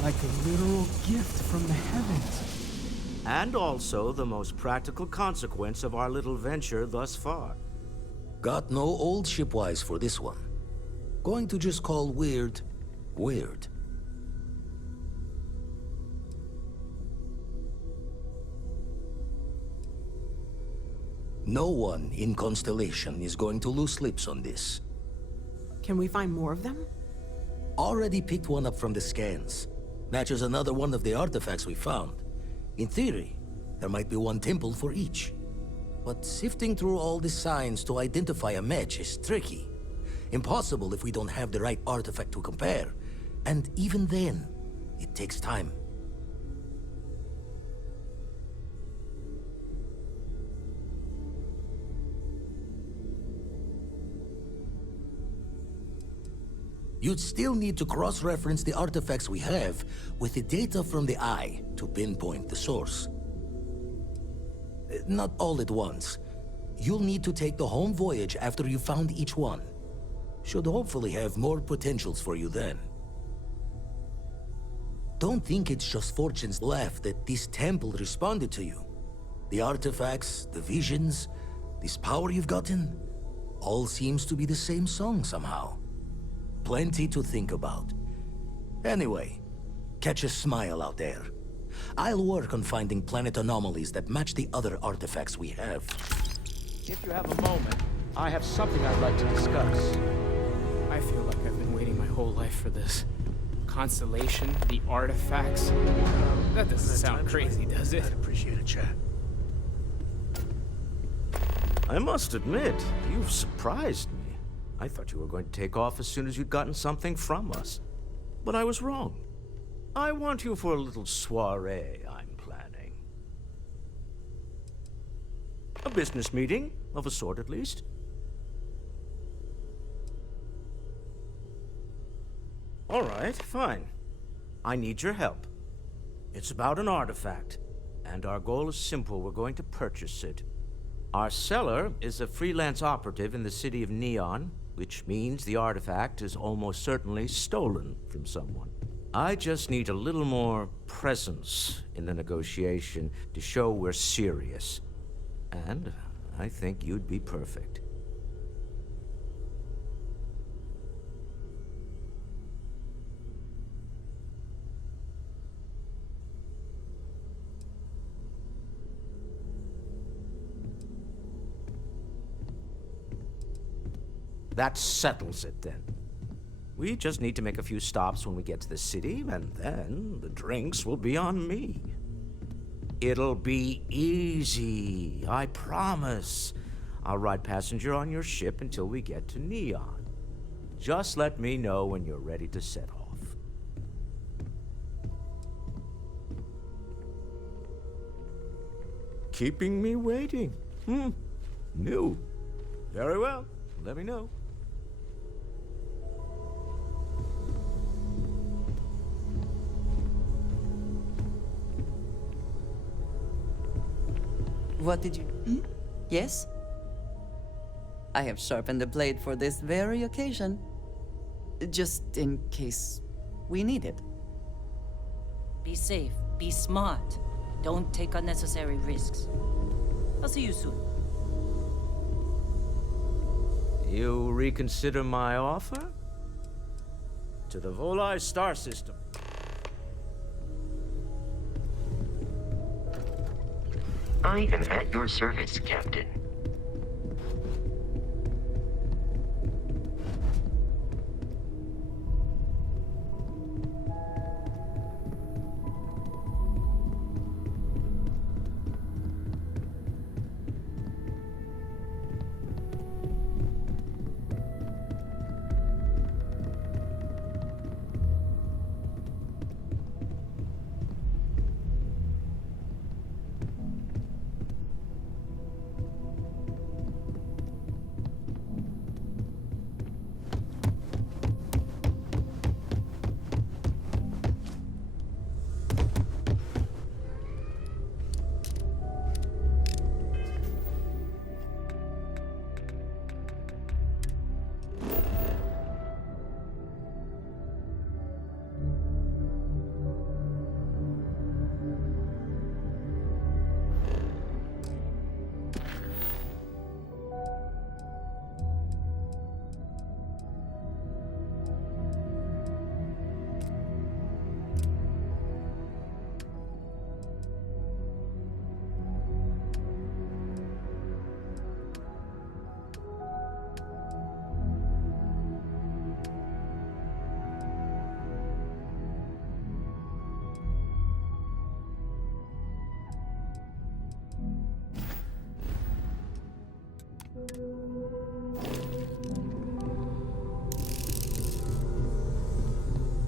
Like a literal gift from the heavens. And also the most practical consequence of our little venture thus far. Got no old shipwise for this one. Going to just call weird, weird. No one in Constellation is going to lose slips on this. Can we find more of them? Already picked one up from the scans. Matches another one of the artifacts we found. In theory, there might be one temple for each. But sifting through all the signs to identify a match is tricky. Impossible if we don't have the right artifact to compare. And even then, it takes time. You'd still need to cross-reference the artifacts we have with the data from the eye to pinpoint the source. Not all at once. You'll need to take the home voyage after you found each one. Should hopefully have more potentials for you then. Don't think it's just fortune's laugh that this temple responded to you. The artifacts, the visions, this power you've gotten, all seems to be the same song somehow. Plenty to think about. Anyway, catch a smile out there. I'll work on finding planet anomalies that match the other artifacts we have. If you have a moment, I have something I'd like to discuss. I feel like I've been waiting my whole life for this. Constellation, the artifacts. That doesn't sound crazy, does it? I'd appreciate a chat. I must admit, you've surprised me. I thought you were going to take off as soon as you'd gotten something from us. But I was wrong. I want you for a little soiree I'm planning. A business meeting, of a sort at least. All right, fine. I need your help. It's about an artifact, and our goal is simple. We're going to purchase it. Our seller is a freelance operative in the city of Neon, which means the artifact is almost certainly stolen from someone. I just need a little more presence in the negotiation to show we're serious. And I think you'd be perfect. That settles it, then. We just need to make a few stops when we get to the city, and then the drinks will be on me. It'll be easy, I promise. I'll ride passenger on your ship until we get to Neon. Just let me know when you're ready to set off. Keeping me waiting. New. Very well. Let me know. What did you... Yes? I have sharpened the blade for this very occasion. Just in case we need it. Be safe, be smart. Don't take unnecessary risks. I'll see you soon. You reconsider my offer? To the Volai star system. I am at your service, Captain.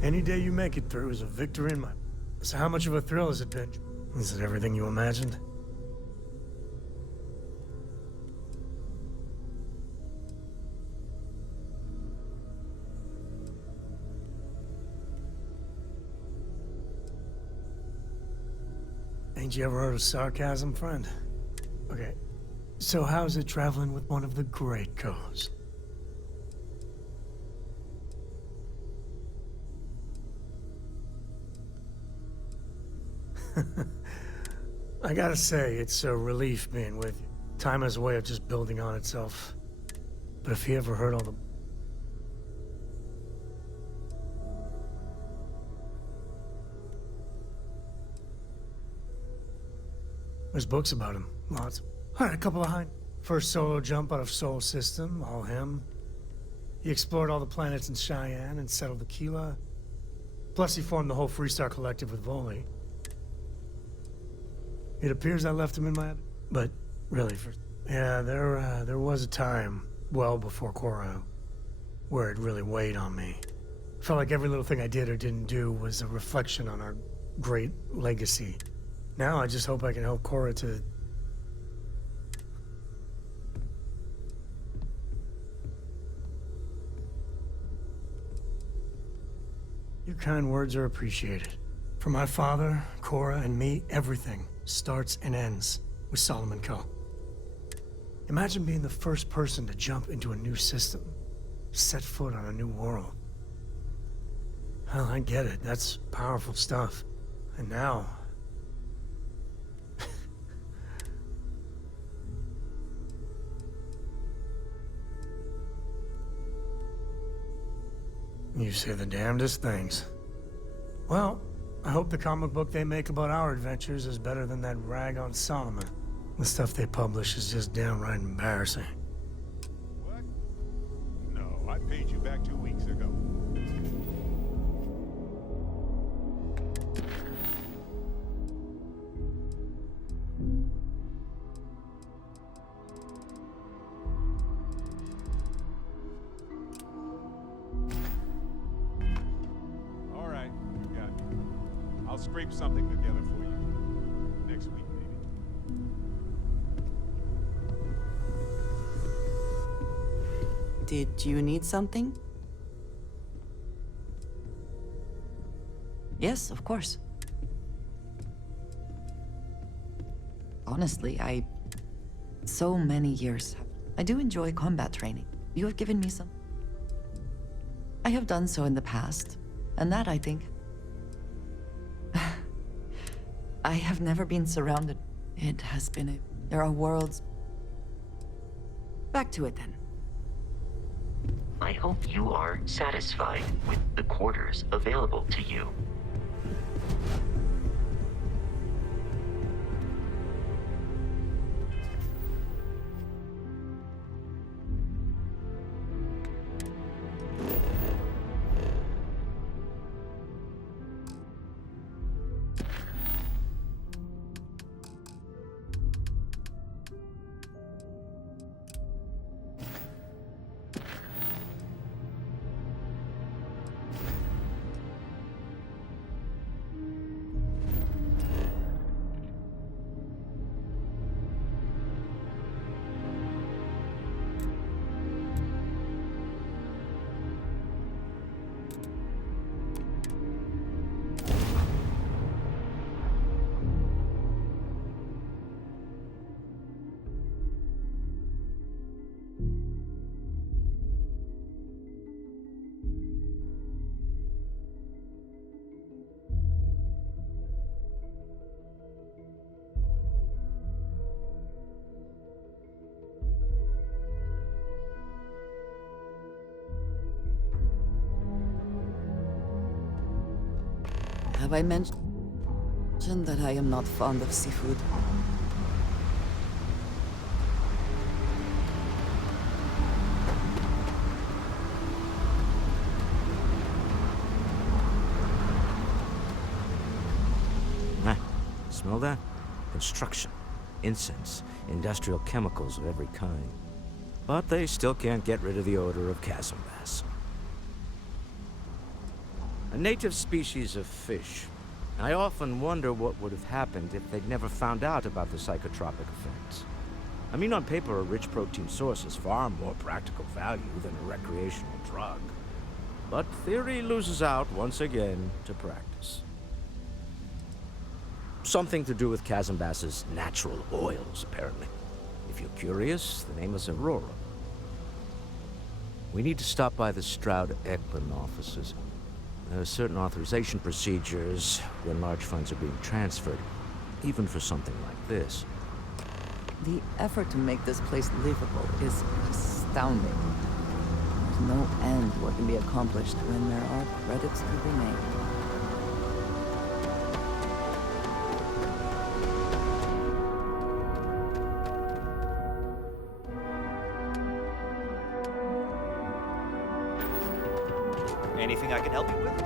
Any day you make it through is a victory in my... So how much of a thrill has it been? Is it everything you imagined? Ain't you ever heard of sarcasm, friend? Okay, so how's it traveling with one of the great co's? I gotta say, it's a relief being with you. Time has a way of just building on itself. But if you ever heard all the... There's books about him, lots. All right, a couple of First solo jump out of Sol System, all him. He explored all the planets in Cheyenne and settled Aquila. Plus he formed the whole Freestar Collective with Voli. It appears I left him in my... But, really, yeah, there was a time, well before Korra, where it really weighed on me. Felt like every little thing I did or didn't do was a reflection on our great legacy. Now I just hope I can help Korra to... Your kind words are appreciated. For my father, Cora, and me, everything starts and ends with Solomon Co. Imagine being the first person to jump into a new system, set foot on a new world. Hell, I get it. That's powerful stuff. And now... You say the damnedest things. Well, I hope the comic book they make about our adventures is better than that rag on Solomon. The stuff they publish is just downright embarrassing. What? No, I paid you back 2 weeks ago. All right, got it. I'll scrape something together for you. Next week, maybe. Did you need something? Yes, of course. Honestly, so many years. I do enjoy combat training. You have given me some. I have done so in the past, and that, I think... I have never been surrounded. It has been a... There are worlds... Back to it, then. I hope you are satisfied with the quarters available to you. Have I mentioned that I am not fond of seafood? Smell that? Construction, incense, industrial chemicals of every kind. But they still can't get rid of the odor of chasm bass. A native species of fish. I often wonder what would have happened if they'd never found out about the psychotropic effects. I mean, on paper, a rich protein source is far more practical value than a recreational drug. But theory loses out once again to practice. Something to do with chasm bass's natural oils, apparently. If you're curious, the name is Aurora. We need to stop by the Stroud-Ekman offices. There are certain authorization procedures when large funds are being transferred, even for something like this. The effort to make this place livable is astounding. There's no end what can be accomplished when there are credits to be made. Anything I can help you with?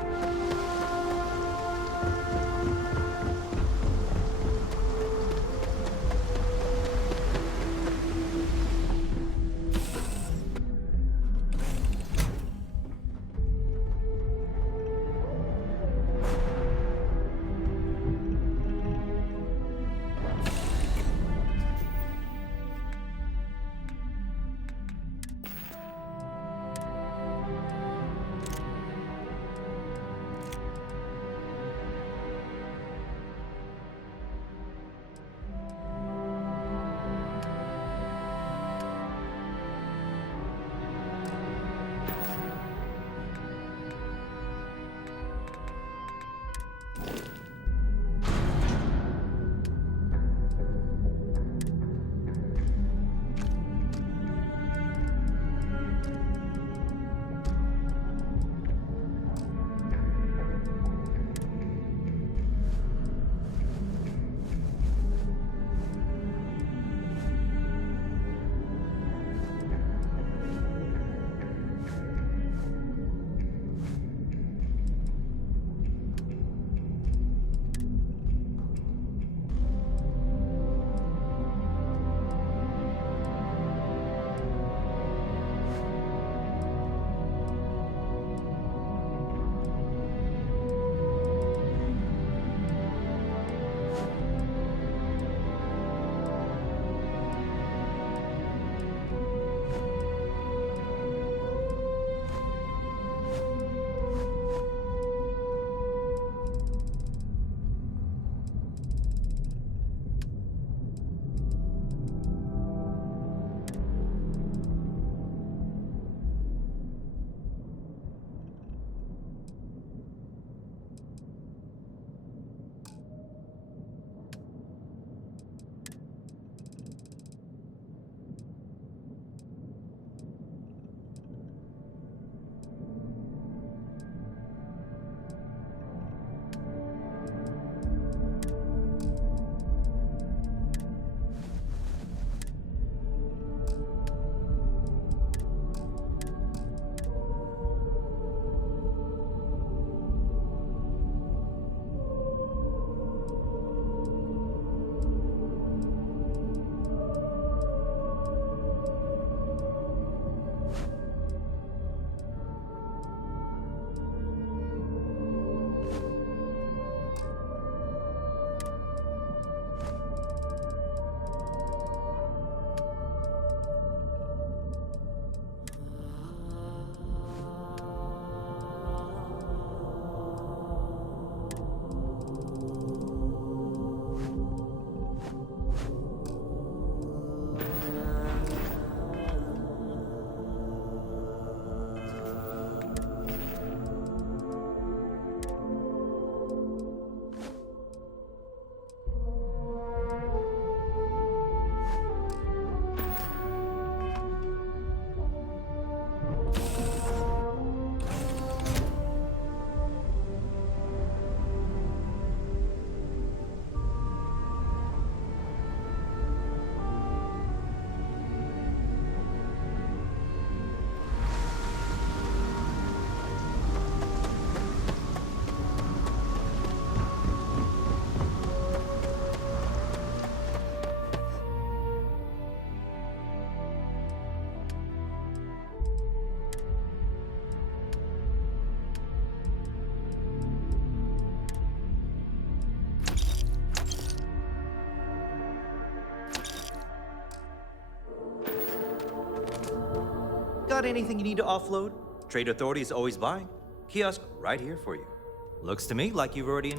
Got anything you need to offload? Trade Authority is always buying. Kiosk right here for you. Looks to me like you've already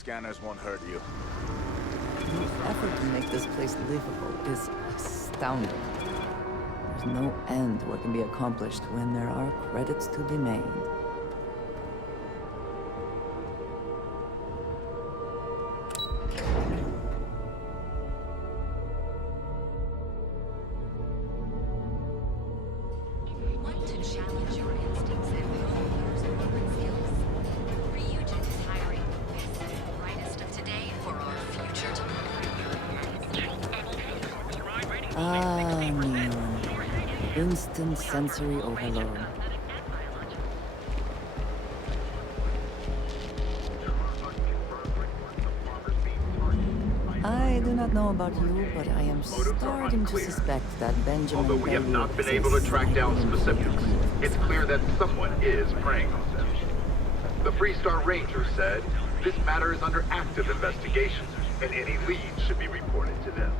Scanners won't hurt you. The effort to make this place livable is astounding. There's no end to what can be accomplished when there are credits to be made. Instant sensory overload. I do not don't know about you, but I am starting to suspect that Benjamin Although we have Bellew not been is able to track down slightly specifics, inferior. it's clear that someone is preying on them. The Freestar Ranger said this matter is under active investigation, and any leads should be reported to them.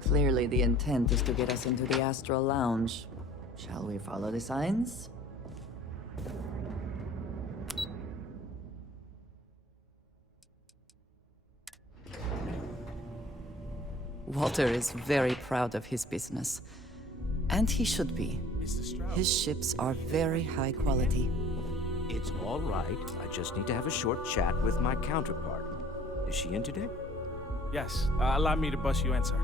Clearly the intent is to get us into the Astral Lounge. Shall we follow the signs? Walter is very proud of his business. And he should be. His ships are very high quality. It's all right. I just need to have a short chat with my counterpart. Is she in today? Yes, allow me to bust you in, sir.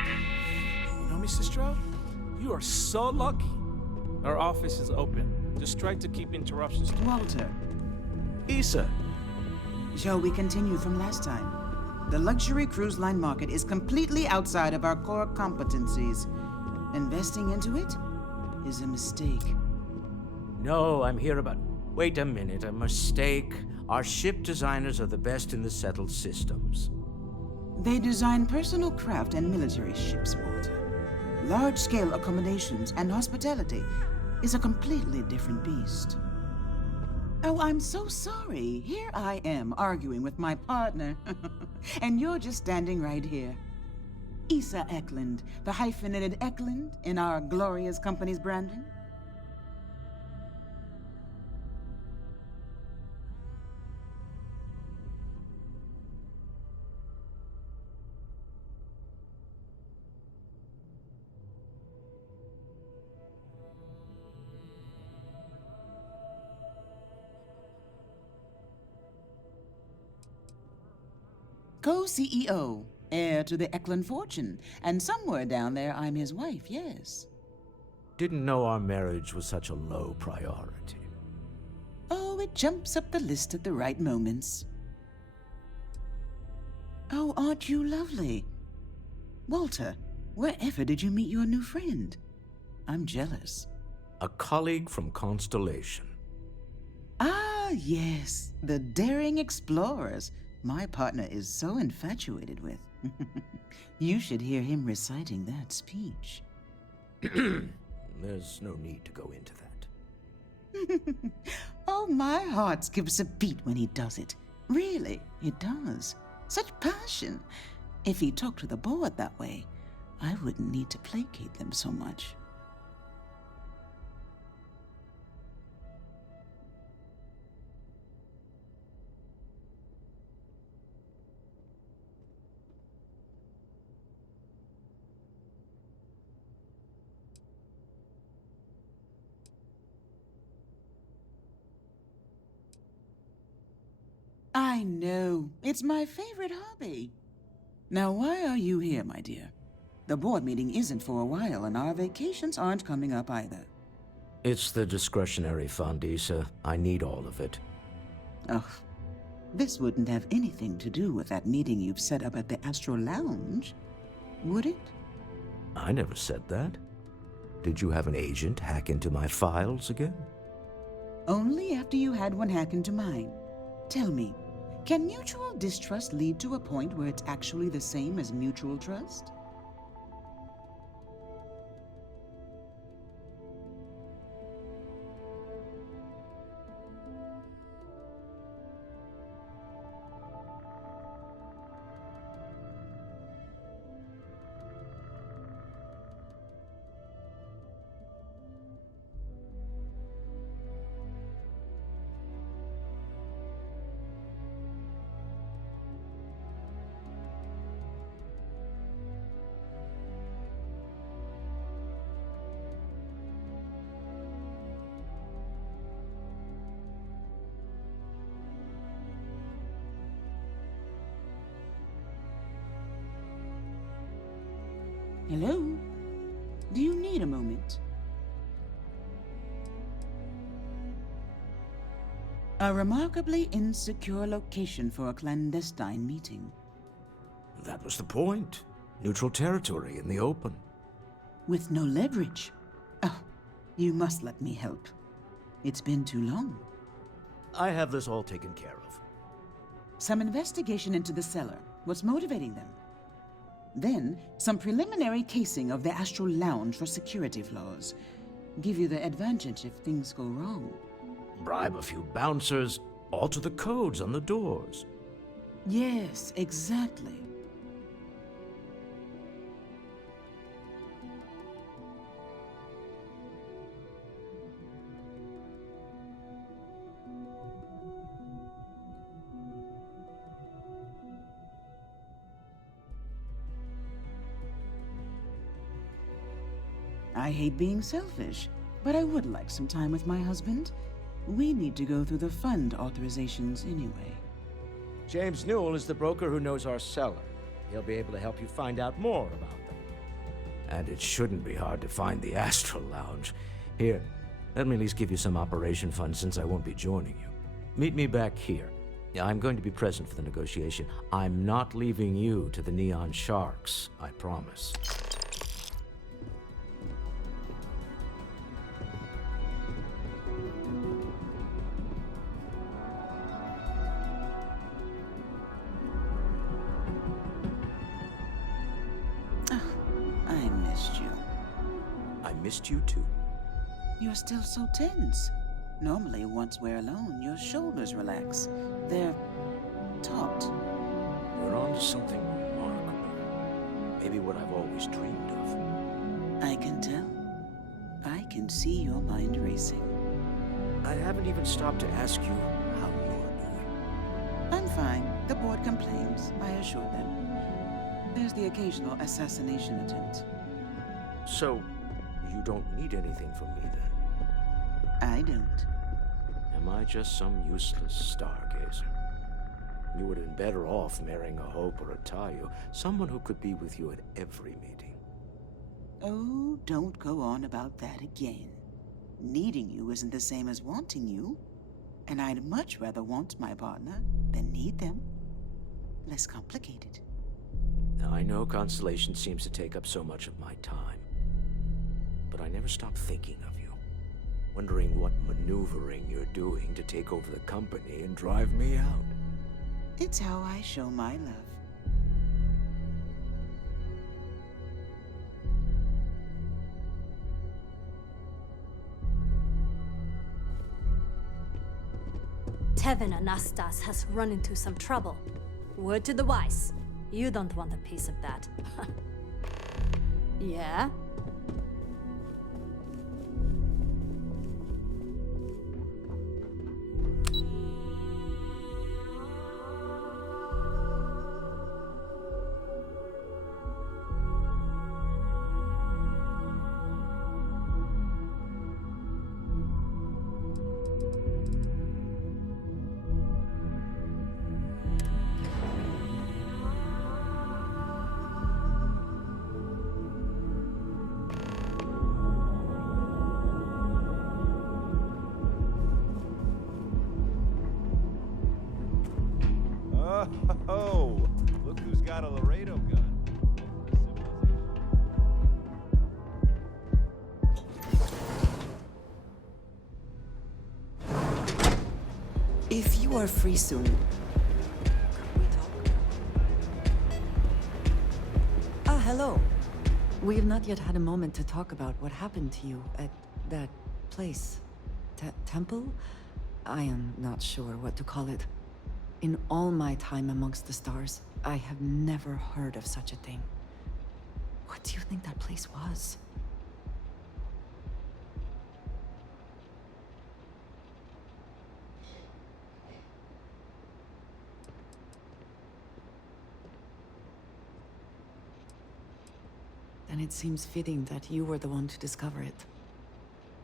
You know, Mr. Stroud, you are so lucky. Our office is open. Just try to keep interruptions to Walter, Issa. shall we continue from last time? The luxury cruise line market is completely outside of our core competencies. Investing into it is a mistake. No, I'm here about... Wait a minute, a mistake. Our ship designers are the best in the settled systems. They design personal craft and military ships, Walter. Large-scale accommodations and hospitality is a completely different beast. Oh, I'm so sorry. Here I am arguing with my partner. And you're just standing right here. Issa Eklund, the hyphenated Eklund in our glorious company's branding. Co-CEO, heir to the Eklund fortune, and somewhere down there I'm his wife, yes. Didn't know our marriage was such a low priority. Oh, it jumps up the list at the right moments. Oh, aren't you lovely? Walter, wherever did you meet your new friend? I'm jealous. A colleague from Constellation. Ah, yes, the daring explorers my partner is so infatuated with. You should hear him reciting that speech. There's no need to go into that. Oh, my heart skips a beat when he does it. Really, it does. Such passion. If he talked to the board that way, I wouldn't need to placate them so much. I know. It's my favorite hobby. Now, why are you here, my dear? The board meeting isn't for a while, and our vacations aren't coming up either. It's the discretionary fund, Issa. I need all of it. Ugh. This wouldn't have anything to do with that meeting you've set up at the Astral Lounge, would it? I never said that. Did you have an agent hack into my files again? Only after you had one hack into mine. Tell me, can mutual distrust lead to a point where it's actually the same as mutual trust? Hello? Do you need a moment? A remarkably insecure location for a clandestine meeting. That was the point. Neutral territory in the open. With no leverage. Oh, you must let me help. It's been too long. I have this all taken care of. Some investigation into the cellar. What's motivating them? Then, some preliminary casing of the Astral Lounge for security flaws. Give you the advantage if things go wrong. Bribe a few bouncers, alter the codes on the doors. Yes, exactly. I hate being selfish, but I would like some time with my husband. We need to go through the fund authorizations anyway. James Newell is the broker who knows our cellar. He'll be able to help you find out more about them. And it shouldn't be hard to find the Astral Lounge. Here, let me at least give you some operation funds since I won't be joining you. Meet me back here. I'm going to be present for the negotiation. I'm not leaving you to the Neon Sharks, I promise. I missed you. I missed you too. You're still so tense. Normally, once we're alone, your shoulders relax. They're taut. You're on to something remarkable. Maybe what I've always dreamed of. I can tell. I can see your mind racing. I haven't even stopped to ask you how you're doing. I'm fine. The board complains, I assure them. There's the occasional assassination attempt. So, you don't need anything from me then? I don't. Am I just some useless stargazer? You would have been better off marrying a Hope or a Tayo, someone who could be with you at every meeting. Oh, don't go on about that again. Needing you isn't the same as wanting you. And I'd much rather want my partner than need them. Less complicated. I know Constellation seems to take up so much of my time. But I never stop thinking of you. Wondering what maneuvering you're doing to take over the company and drive me out. It's how I show my love. Tevin Anastas has run into some trouble. Word to the wise. You don't want a piece of that. Yeah? Oh, look who's got a Laredo gun. If you are free soon, could we talk? Ah, hello. We have not yet had a moment to talk about what happened to you at that place. Temple? I am not sure what to call it. In all my time amongst the stars, I have never heard of such a thing. What do you think that place was? Then it seems fitting that you were the one to discover it.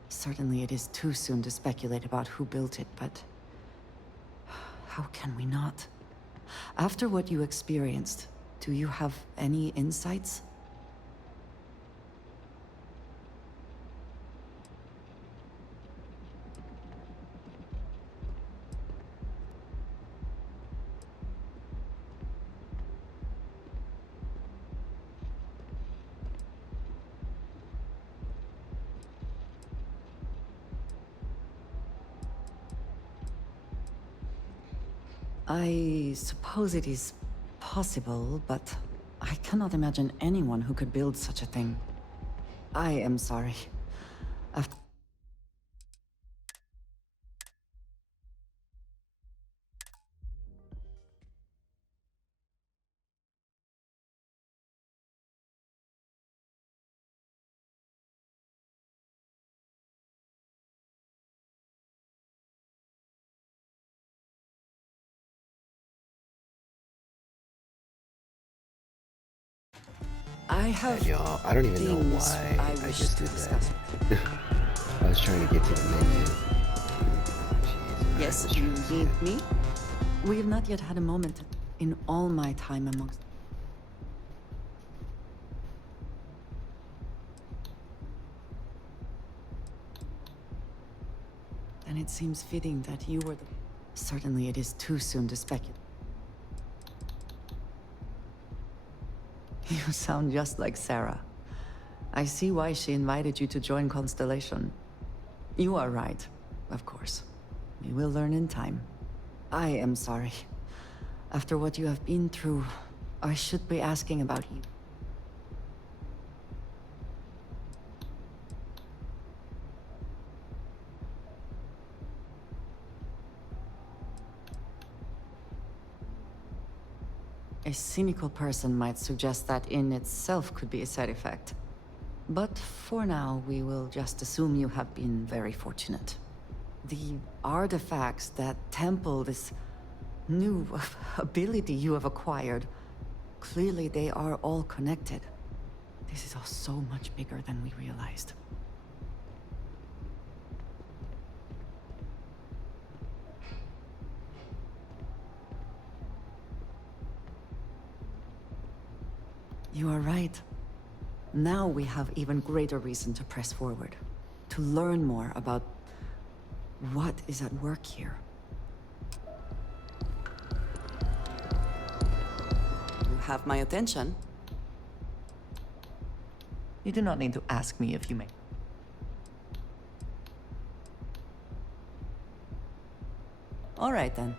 Certainly it is too soon to speculate about who built it, but how can we not? After what you experienced, do you have any insights? I suppose it is possible, but I cannot imagine anyone who could build such a thing. I am sorry. After I have Y'all, I don't even know things why I I wish just to did discuss. that. I was trying to get to the menu. Yes, you need me? We have not yet had a moment in all my time amongst... Then it seems fitting that you were the... Certainly it is too soon to speculate. You sound just like Sarah. I see why she invited you to join Constellation. You are right, of course. We will learn in time. I am sorry. After what you have been through, I should be asking about you. A cynical person might suggest that in itself could be a side effect. But for now, we will just assume you have been very fortunate. The artifacts that temple this new ability you have acquired, clearly they are all connected. This is all so much bigger than we realized. You are right. Now we have even greater reason to press forward, to learn more about what is at work here. You have my attention. You do not need to ask me if you may. All right then.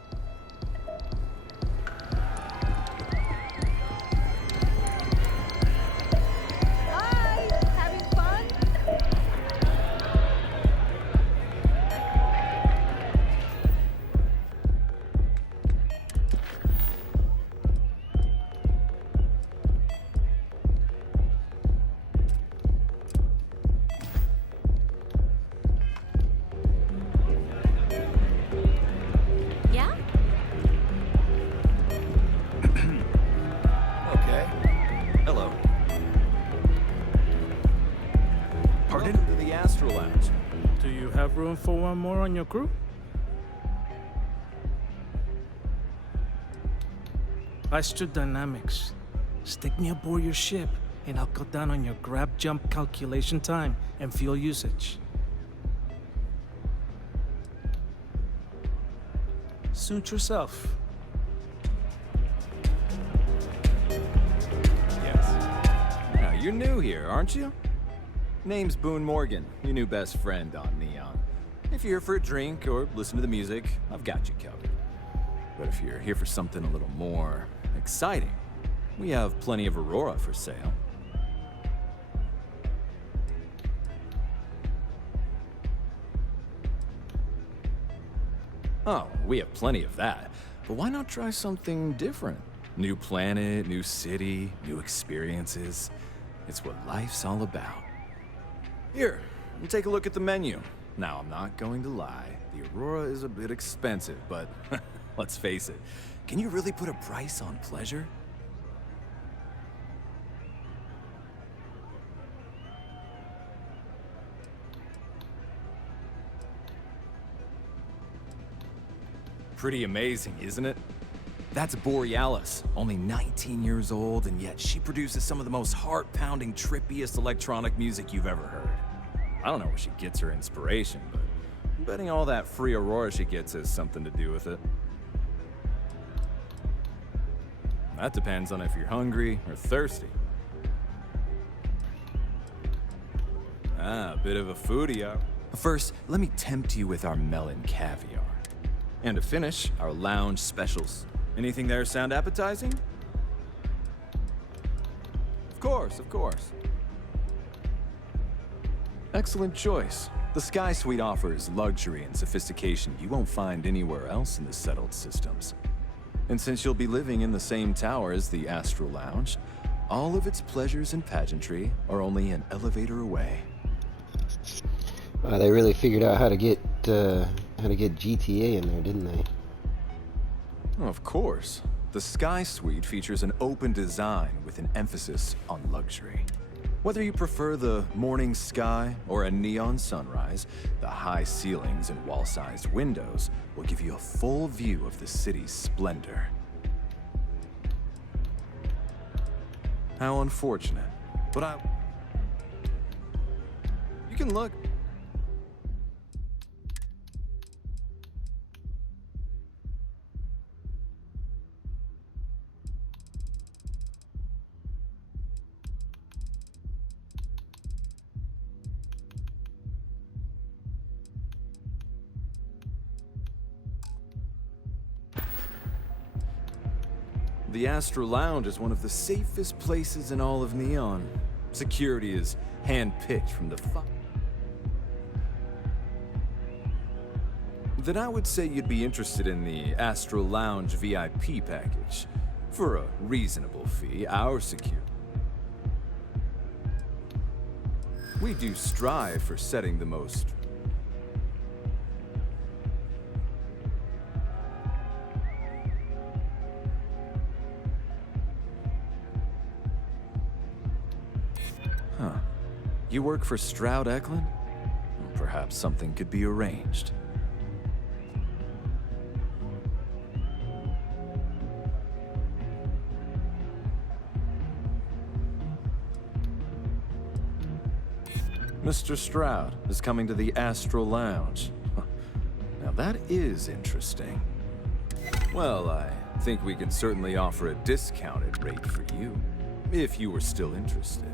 Room for one more on your crew? Astrodynamics. Stick me aboard your ship, and I'll cut down on your grab jump calculation time and fuel usage. Suit yourself. Yes. Now, you're new here, aren't you? Name's Boone Morgan, your new best friend on Neon. If you're here for a drink or listen to the music, I've got you covered. But if you're here for something a little more exciting, we have plenty of Aurora for sale. Oh, we have plenty of that. But why not try something different? New planet, new city, new experiences. It's what life's all about. Here, take a look at the menu. Now, I'm not going to lie. The Aurora is a bit expensive, but let's face it. Can you really put a price on pleasure? Pretty amazing, isn't it? That's Borealis, only 19 years old, and yet she produces some of the most heart-pounding, trippiest electronic music you've ever heard. I don't know where she gets her inspiration, but I'm betting all that free Aurora she gets has something to do with it. That depends on if you're hungry or thirsty. Ah, a bit of a foodie, huh? First, let me tempt you with our melon caviar. And to finish, our lounge specials. Anything there sound appetizing? Of course, of course. Excellent choice. The Sky Suite offers luxury and sophistication you won't find anywhere else in the settled systems. And since you'll be living in the same tower as the Astral Lounge, all of its pleasures and pageantry are only an elevator away. They really figured out how to get GTA in there, didn't they? Of course. The Sky Suite features an open design with an emphasis on luxury. Whether you prefer the morning sky or a neon sunrise, the high ceilings and wall-sized windows will give you a full view of the city's splendor. How unfortunate. But you can look. The Astral Lounge is one of the safest places in all of Neon. Security is hand-picked from the Then I would say you'd be interested in the Astral Lounge VIP package. For a reasonable fee, our security. We do strive for setting the most You work for Stroud Eklund? Perhaps something could be arranged. Mr. Stroud is coming to the Astral Lounge. Now that is interesting. Well, I think we can certainly offer a discounted rate for you, if you were still interested.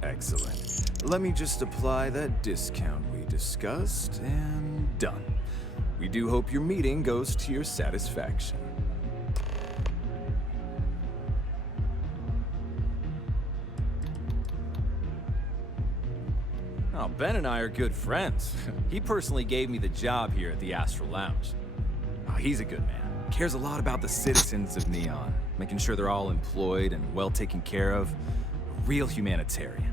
Excellent. Let me just apply that discount we discussed, and done. We do hope your meeting goes to your satisfaction. Oh, Ben and I are good friends. He personally gave me the job here at the Astral Lounge. Oh, he's a good man. Cares a lot about the citizens of Neon, making sure they're all employed and well taken care of. A real humanitarian.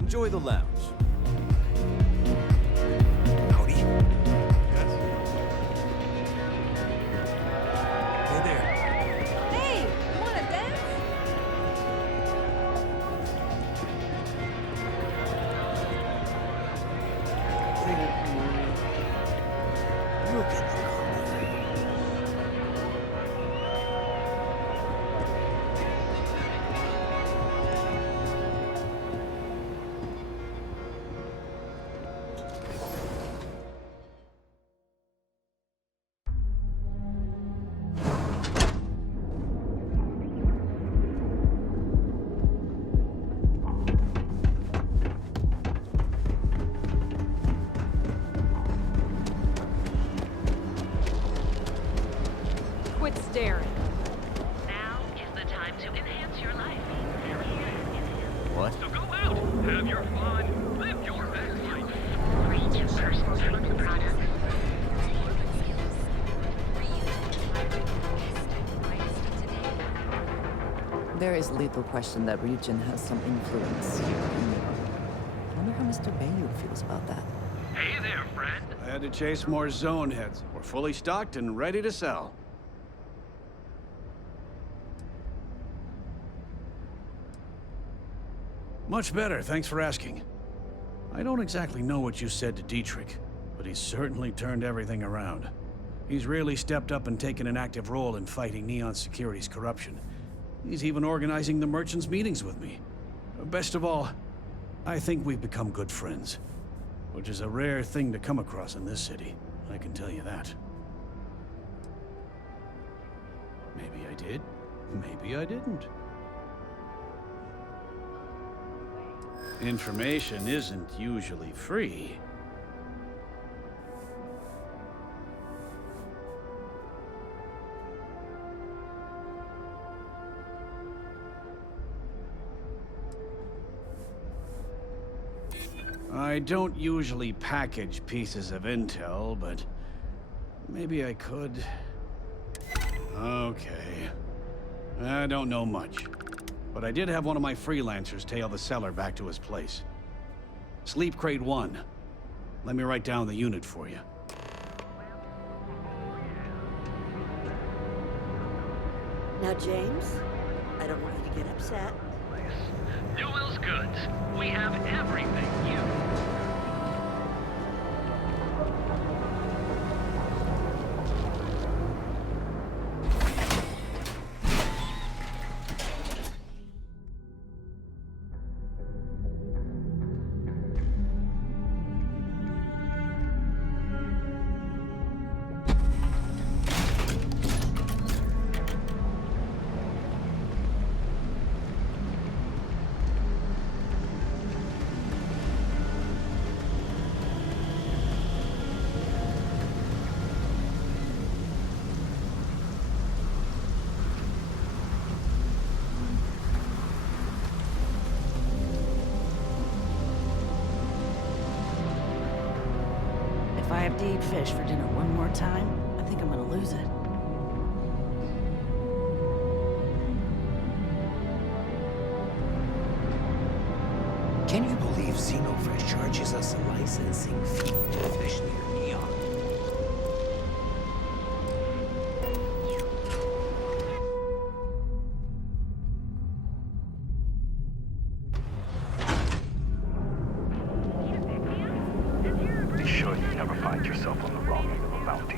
Enjoy the lounge. Howdy. Hey there. Hey, you wanna dance? Look at the Quit staring. Now is the time to enhance your life. What? So go out, have your fun, live your best life. Range of personal food products. There is little question that Ryujin has some influence here in Neon. I wonder how Mr. Bayou feels about that. Hey there, friend. I had to chase more zone heads. We're fully stocked and ready to sell. Much better, thanks for asking. I don't exactly know what you said to Dietrich, but he's certainly turned everything around. He's really stepped up and taken an active role in fighting Neon Security's corruption. He's even organizing the merchants' meetings with me. Best of all, I think we've become good friends. which is a rare thing to come across in this city, I can tell you that. Maybe I did, maybe I didn't. Information isn't usually free. I don't usually package pieces of intel, but maybe I could. Okay. I don't know much, but I did have one of my freelancers tail the seller back to his place. Sleep Crate 1. Let me write down the unit for you. Now, James, I don't want you to get upset. Newell's Goods. We have everything you... If I have to eat fish for dinner one more time, I think I'm gonna lose it. Can you believe Xenofresh charges us a licensing fee to fish near Neon? Be sure you never find yourself on the wrong end of a bounty.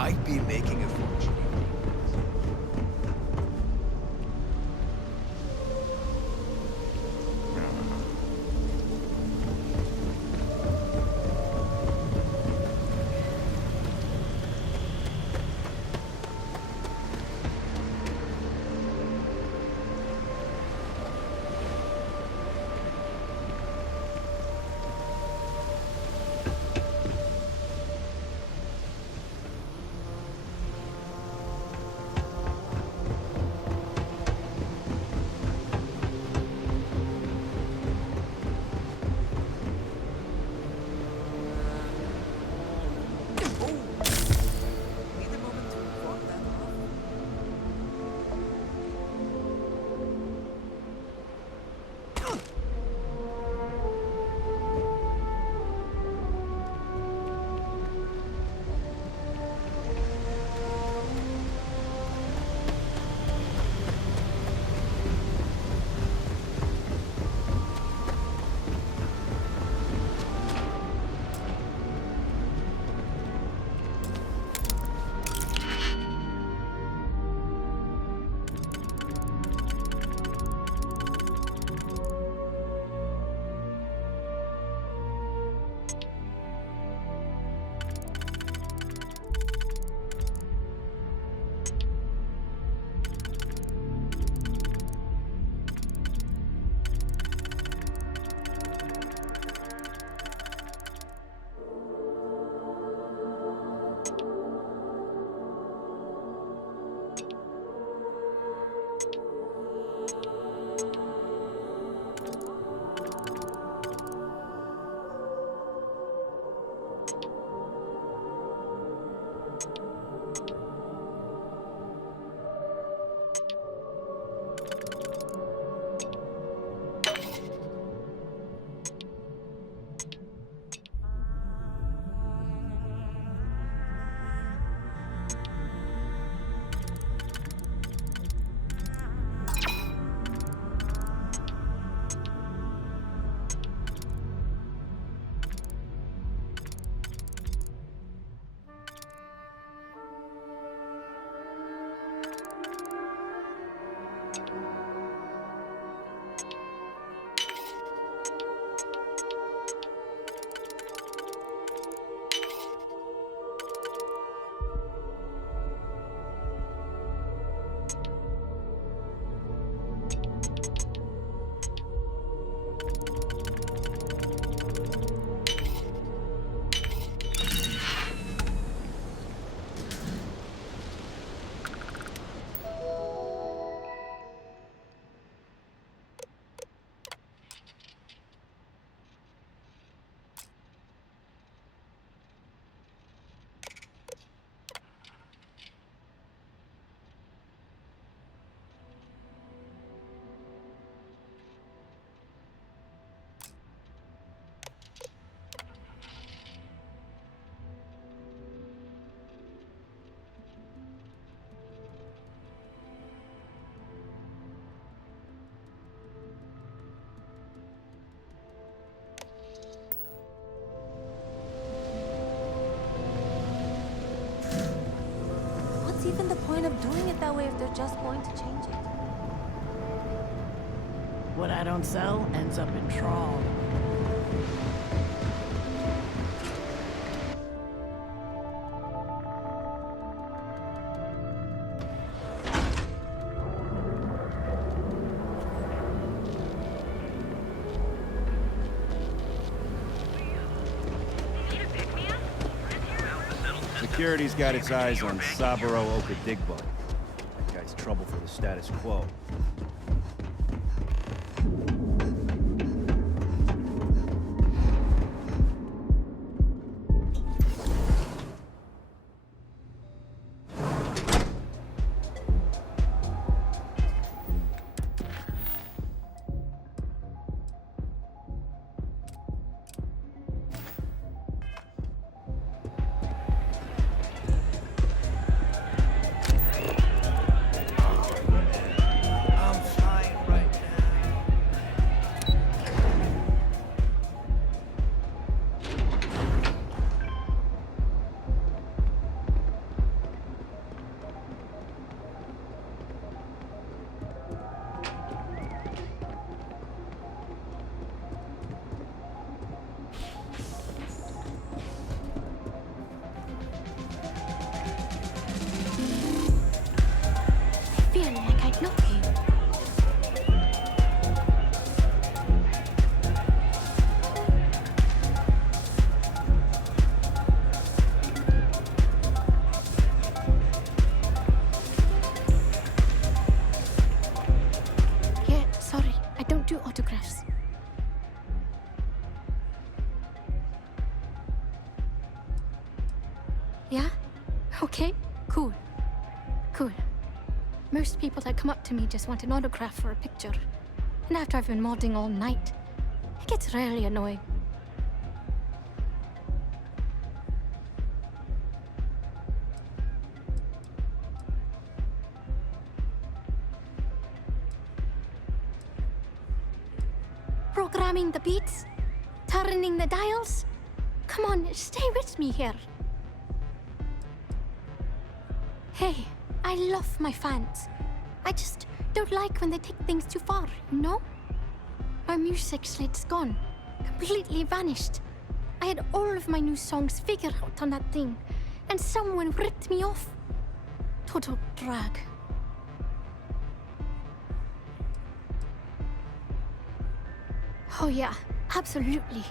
I'd be making a fortune. What's even the point of doing it that way if they're just going to change it? What I don't sell ends up in trawl. Security's got its eyes on Saburo Okadigbo. That guy's trouble for the status quo. Yeah? Okay, cool. Cool. Most people that come up to me just want an autograph for a picture. And after I've been modding all night, it gets really annoying. Programming the beats? Turning the dials? Come on, stay with me here. Hey, I love my fans. I just don't like when they take things too far, you know? My music slate's gone. Completely vanished. I had all of my new songs figured out on that thing, and someone ripped me off. Total drag. Oh yeah, absolutely.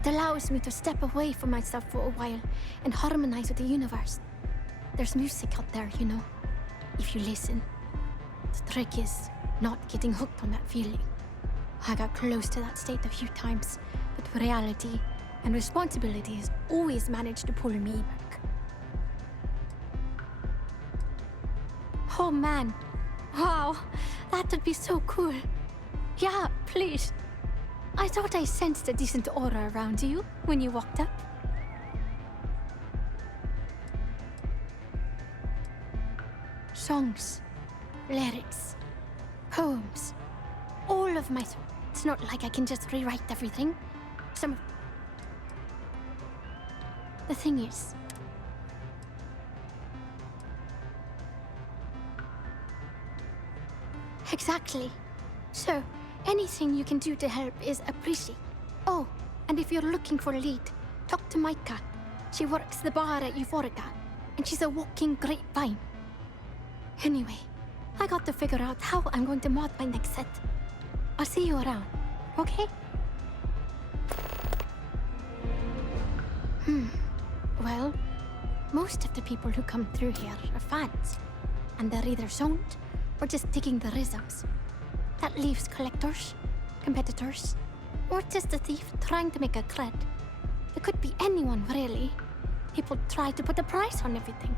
It allows me to step away from myself for a while and harmonize with the universe. There's music out there, you know, if you listen. The trick is not getting hooked on that feeling. I got close to that state a few times, but reality and responsibility has always managed to pull me back. Oh man, wow, that would be so cool. Yeah, please. I thought I sensed a decent aura around you when you walked up. Songs, lyrics, poems, all of my... It's not like I can just rewrite everything. The thing is... Exactly. So, anything you can do to help is appreciated. Oh, and if you're looking for a lead, talk to Micah. She works the bar at Euphorica, and she's a walking grapevine. Anyway, I got to figure out how I'm going to mod my next set. I'll see you around, okay? Well, most of the people who come through here are fans, and they're either zoned or just digging the rhythms. That leaves collectors, competitors, or just a thief trying to make a cred. It could be anyone, really. People try to put a price on everything.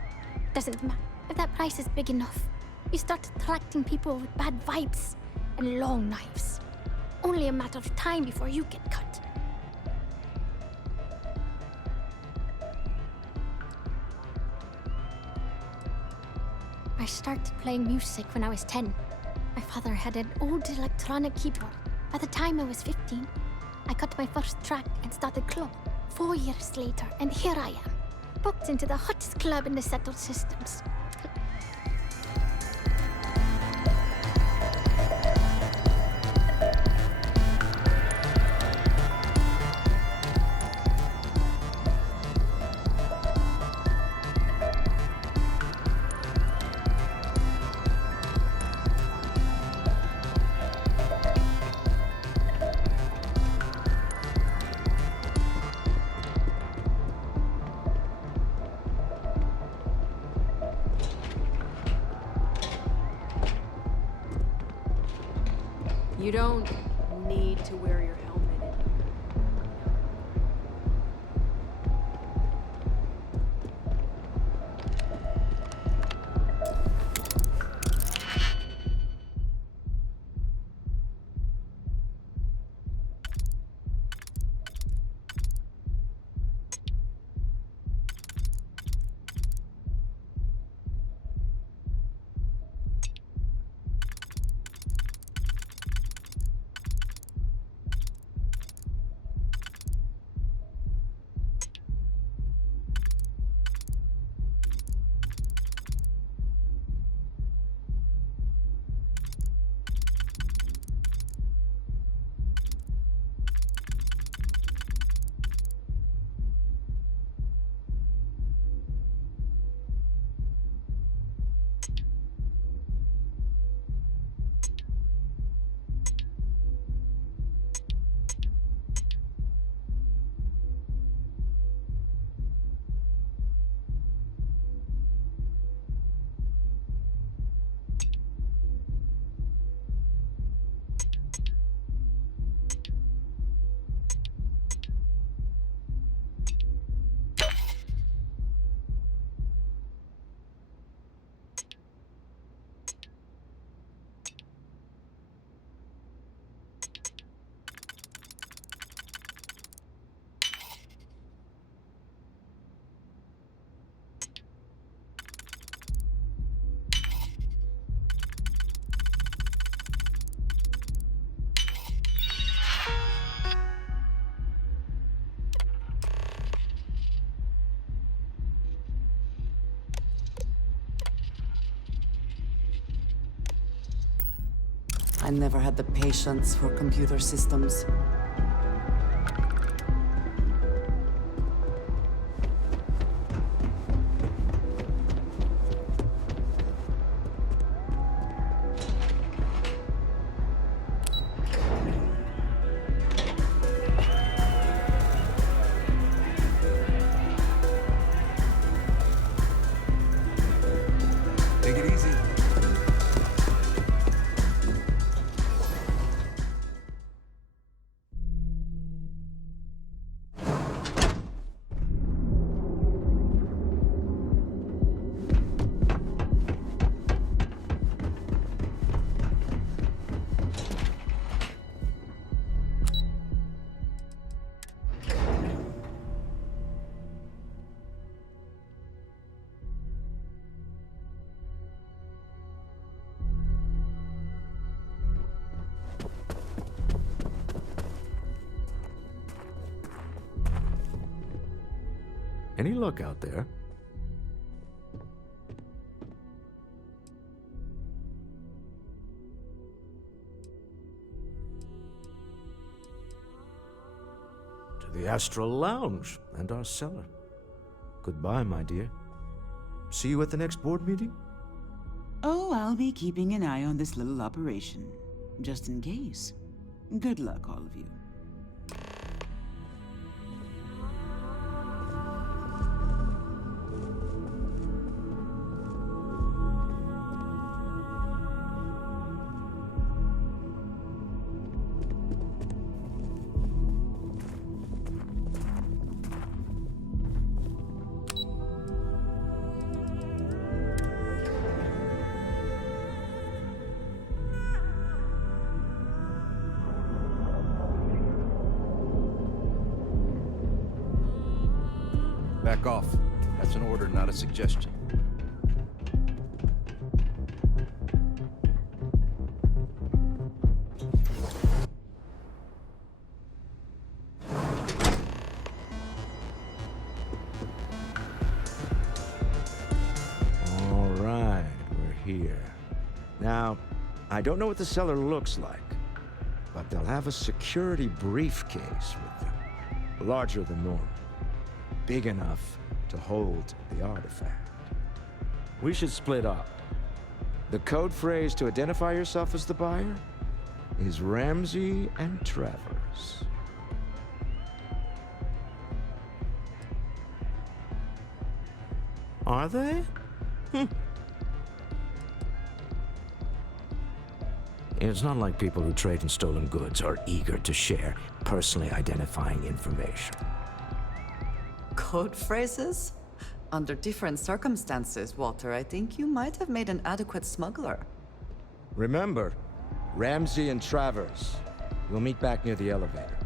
Doesn't matter. If that price is big enough, you start attracting people with bad vibes and long knives. Only a matter of time before you get cut. I started playing music when I was 10. My father had an old electronic keyboard. By the time I was 15, I got my first track and started club. 4 years later, and here I am, booked into the hottest club in the settled systems. You don't need to wear your helmet in. I never had the patience for computer systems. Take it easy. Any luck out there? the Astral Lounge, and our cellar. Goodbye, my dear. See you at the next board meeting? Oh, I'll be keeping an eye on this little operation, just in case. Good luck, all of you. Back off. That's an order, not a suggestion. All right, we're here. Now, I don't know what the cellar looks like, but they'll have a security briefcase with them. Larger than normal. Big enough to hold the artifact. We should split up. The code phrase to identify yourself as the buyer is Ramsey and Travers. Are they? It's not like people who trade in stolen goods are eager to share personally identifying information. Code phrases? Under different circumstances, Walter, I think you might have made an adequate smuggler. Remember, Ramsey and Travers. We'll meet back near the elevator.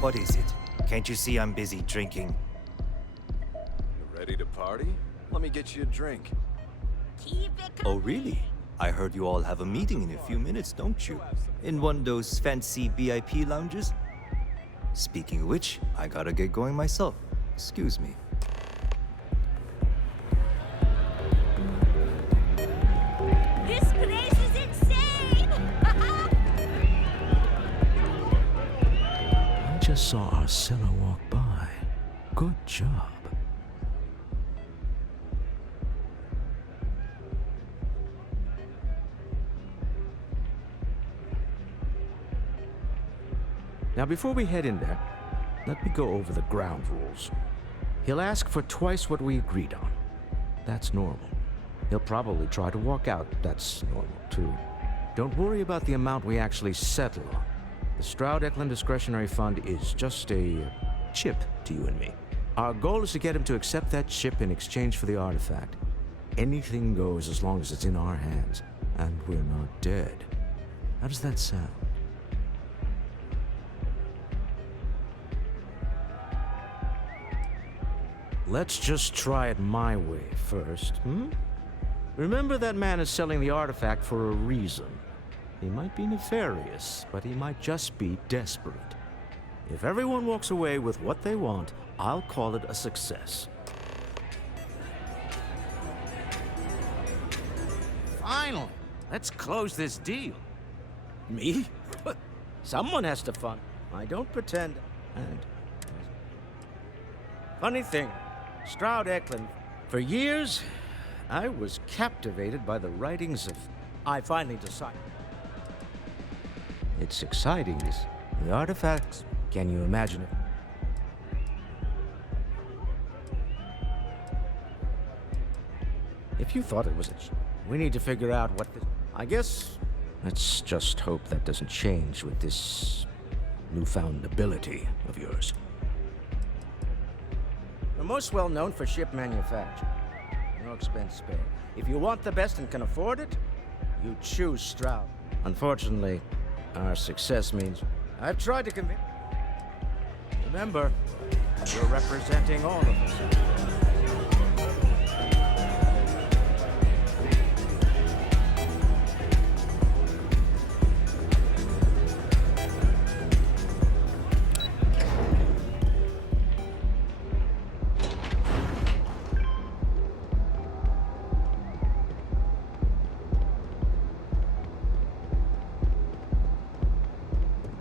What is it? Can't you see I'm busy drinking? You ready to party? Let me get you a drink. Oh, really? I heard you all have a meeting in a few minutes, don't you? In one of those fancy VIP lounges? Speaking of which, I gotta get going myself. Excuse me. This place is insane! I just saw our cellar walk by. Good job. Now, before we head in there, let me go over the ground rules. He'll ask for twice what we agreed on. That's normal. He'll probably try to walk out. That's normal, too. Don't worry about the amount we actually settle on. The Stroud-Eklund Discretionary Fund is just a chip to you and me. Our goal is to get him to accept that chip in exchange for the artifact. Anything goes as long as it's in our hands, and we're not dead. How does that sound? Let's just try it my way first, Remember, that man is selling the artifact for a reason. He might be nefarious, but he might just be desperate. If everyone walks away with what they want, I'll call it a success. Finally, let's close this deal. Me? Someone has to fund. I don't pretend. And funny thing, Stroud-Eklund, for years, I was captivated by the writings of... I finally decided. It's exciting. The artifacts. Can you imagine it? If you thought it was we need to figure out what this... I guess... Let's just hope that doesn't change with this newfound ability of yours. We're most well known for ship manufacture. No expense spared. If you want the best and can afford it, you choose Stroud. Unfortunately, our success means I've tried to convince... Remember, you're representing all of us.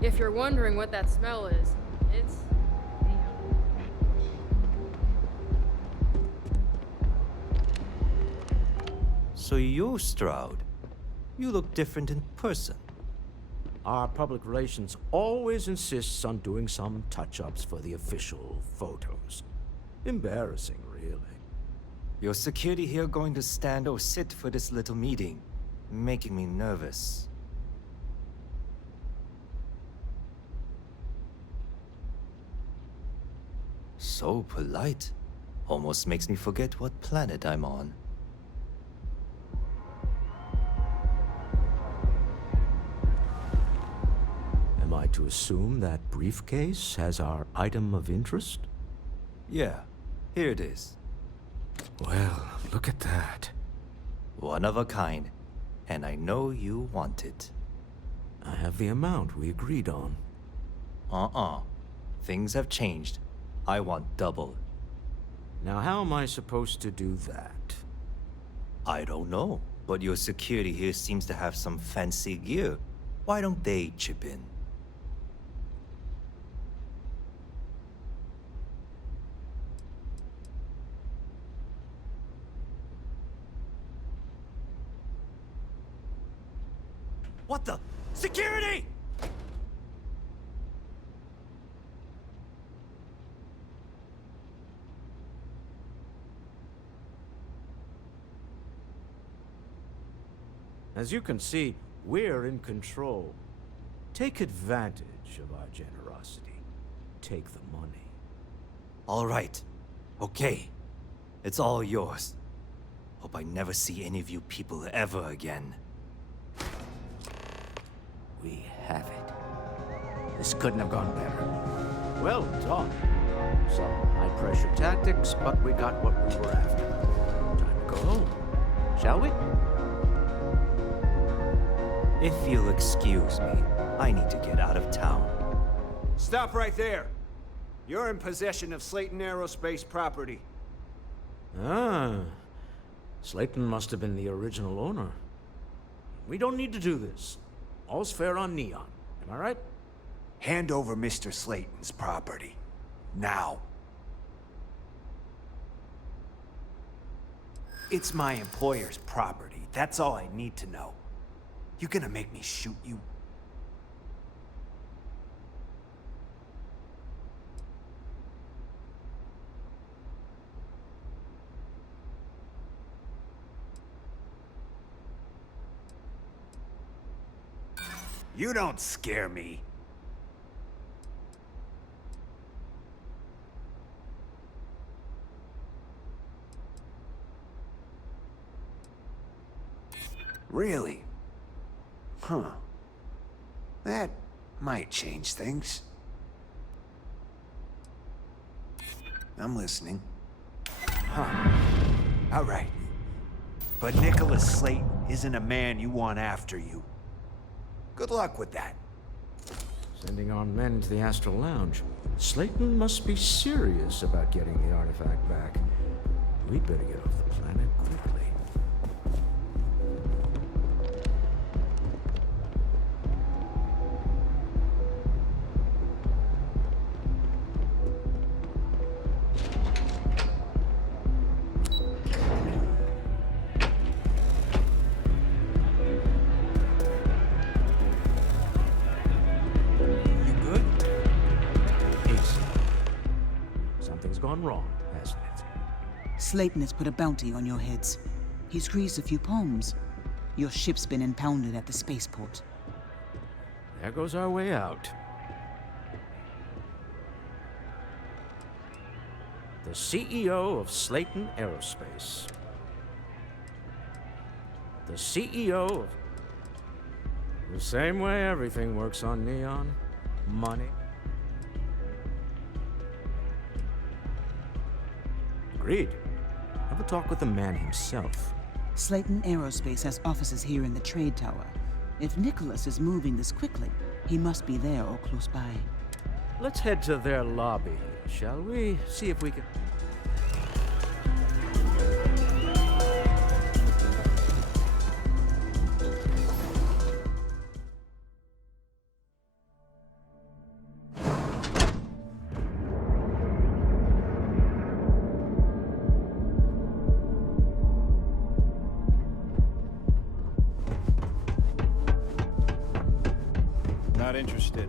If you're wondering what that smell is, it's neon. So you're Stroud. You look different in person. Our public relations always insists on doing some touch-ups for the official photos. Embarrassing, really. Your security here going to stand or sit for this little meeting, making me nervous. So polite. Almost makes me forget what planet I'm on. Am I to assume that briefcase has our item of interest? Yeah, here it is. Well, look at that. One of a kind. And I know you want it. I have the amount we agreed on. Things have changed. I want double. Now how am I supposed to do that? I don't know, but your security here seems to have some fancy gear. Why don't they chip in? What the? Security! As you can see, we're in control. Take advantage of our generosity. Take the money. All right. Okay. It's all yours. Hope I never see any of you people ever again. We have it. This couldn't have gone better. Well done. Some high-pressure tactics, but we got what we were after. Time to go home. Shall we? If you'll excuse me, I need to get out of town. Stop right there. You're in possession of Slayton Aerospace property. Ah. Slayton must have been the original owner. We don't need to do this. All's fair on Neon. Am I right? Hand over Mr. Slayton's property. Now. It's my employer's property. That's all I need to know. You gonna make me shoot you? You don't scare me. Really? Huh. That might change things. I'm listening. Huh. All right. But Nicholas Slayton isn't a man you want after you. Good luck with that. Sending our men to the Astral Lounge. Slayton must be serious about getting the artifact back. We'd better get off the planet quickly. gone wrong, hasn't it? Slayton has put a bounty on your heads. He's greased a few palms. Your ship's been impounded at the spaceport. There goes our way out. The CEO of Slayton Aerospace. The CEO of... The same way everything works on Neon. Money. Agreed. Have a talk with the man himself. Slayton Aerospace has offices here in the trade tower. If Nicholas is moving this quickly, he must be there or close by. Let's head to their lobby, shall we? See if we can... Not interested.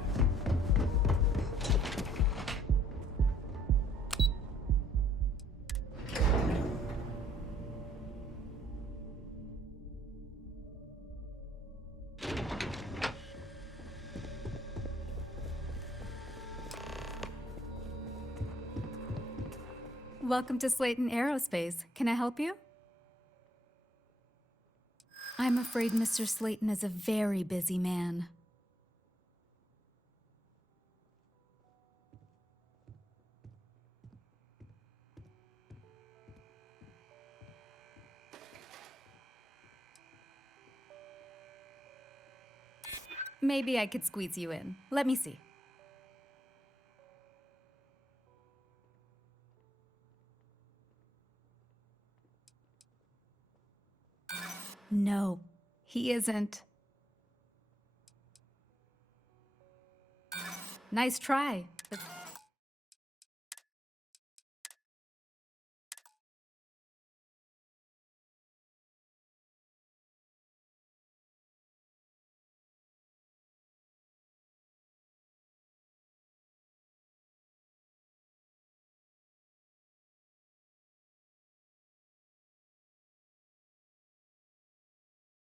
Welcome to Slayton Aerospace. Can I help you? I'm afraid Mr. Slayton is a very busy man. Maybe I could squeeze you in. Let me see. No, he isn't. Nice try.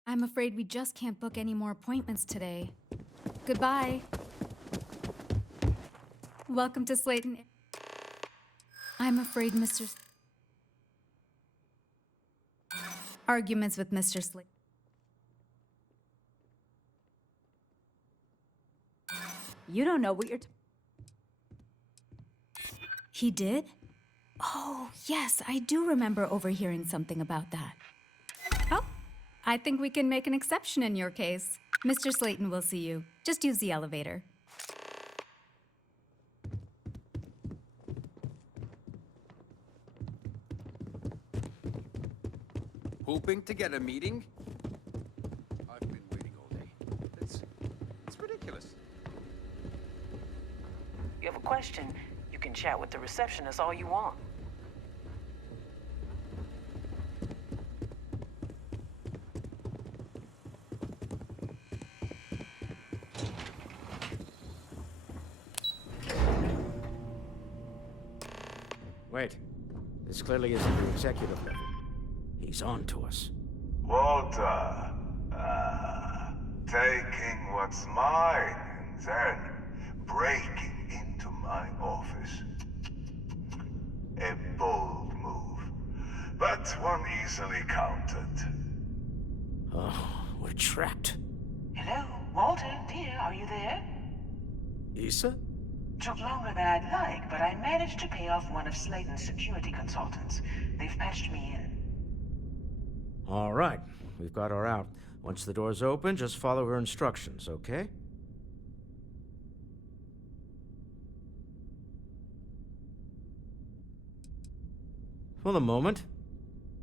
I'm afraid we just can't book any more appointments today. Goodbye. Welcome to Slayton. I'm afraid Arguments with Mr. Slayton. You don't know what you're... He did? Oh, yes, I do remember overhearing something about that. Oh, I think we can make an exception in your case. Mr. Slayton will see you. Just use the elevator. Hoping to get a meeting? I've been waiting all day. It's ridiculous. You have a question, you can chat with the receptionist all you want. Wait. This clearly isn't the executive level. He's on to us. Walter, taking what's mine and then breaking into my office. A bold move, but one easily countered. Oh, we're trapped. Hello, Walter, dear, are you there? Issa? Took longer than I'd like, but I managed to pay off one of Slayton's security consultants. They've patched me in. All right, we've got her out. Once the door's open, just follow her instructions, okay? For the moment,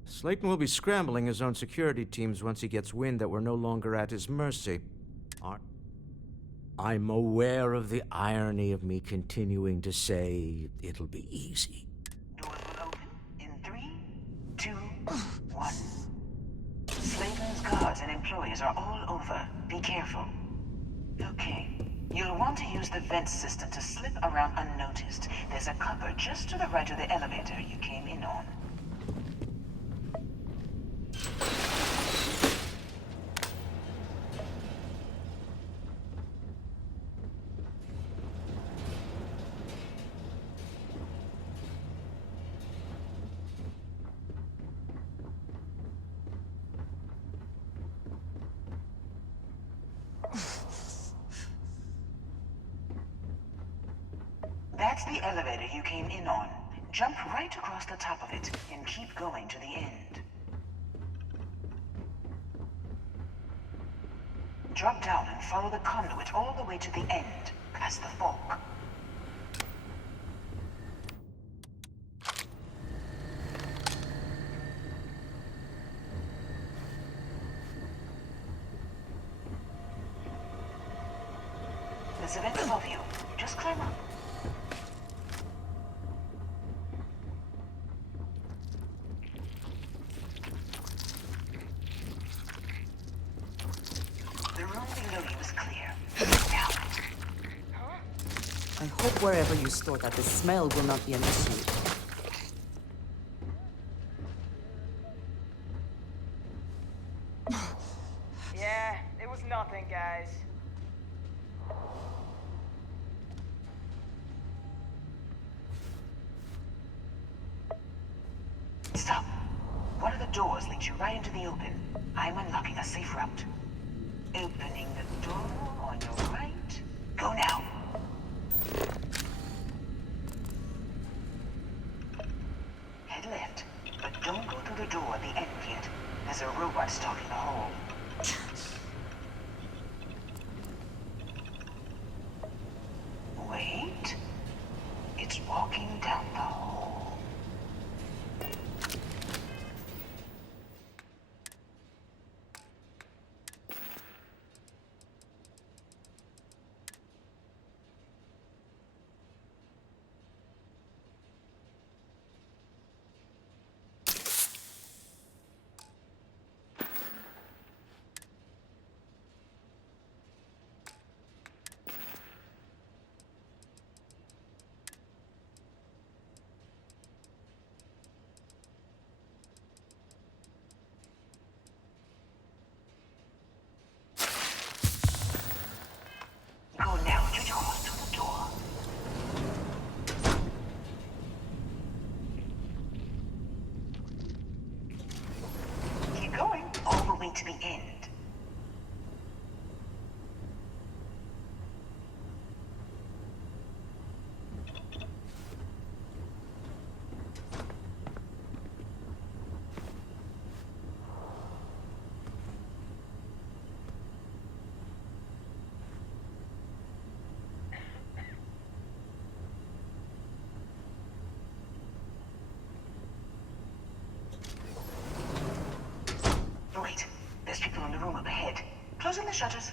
Slayton will be scrambling his own security teams once he gets wind that we're no longer at his mercy. I'm aware of the irony of me continuing to say it'll be easy. Doors will open in 3, 2, 1. Slayton's guards and employees are all over. Be careful. Okay, You'll want to use the vent system to slip around unnoticed. There's a cupboard just to the right of the elevator you came in on. That's the elevator you came in on. Jump right across the top of it and keep going to the end. Drop down and follow the conduit all the way to the end, past the fork. There's a vent above you. Just climb up. The room below you is clear. Now. I hope wherever you store that, the smell will not be an issue. Yeah, it was nothing, guys. Stop. One of the doors leads you right into the open. I'm unlocking a safe route. Opening the door on your right. Go now. Head left, but don't go through the door at the end yet. There's a robot stalking the hole. Wait. It's walking down the hole. Go now to the door. Keep going all the way to the end. Wait, there's people in the room up ahead. Closing the shutters.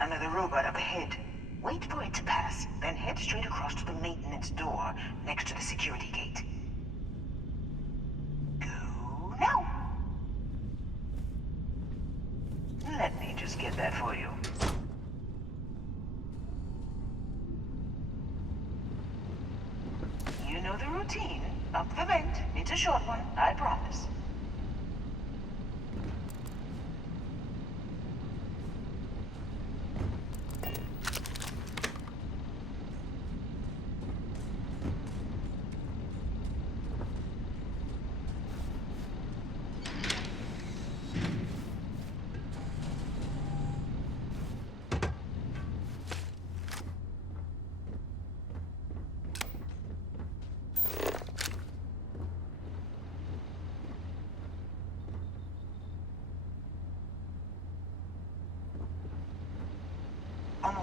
Another robot up ahead. Wait for it to pass, then head straight across to the maintenance door next to the security gate. Go now. Let me just get that for you. You know the routine. Up the vent. It's a short one, I promise.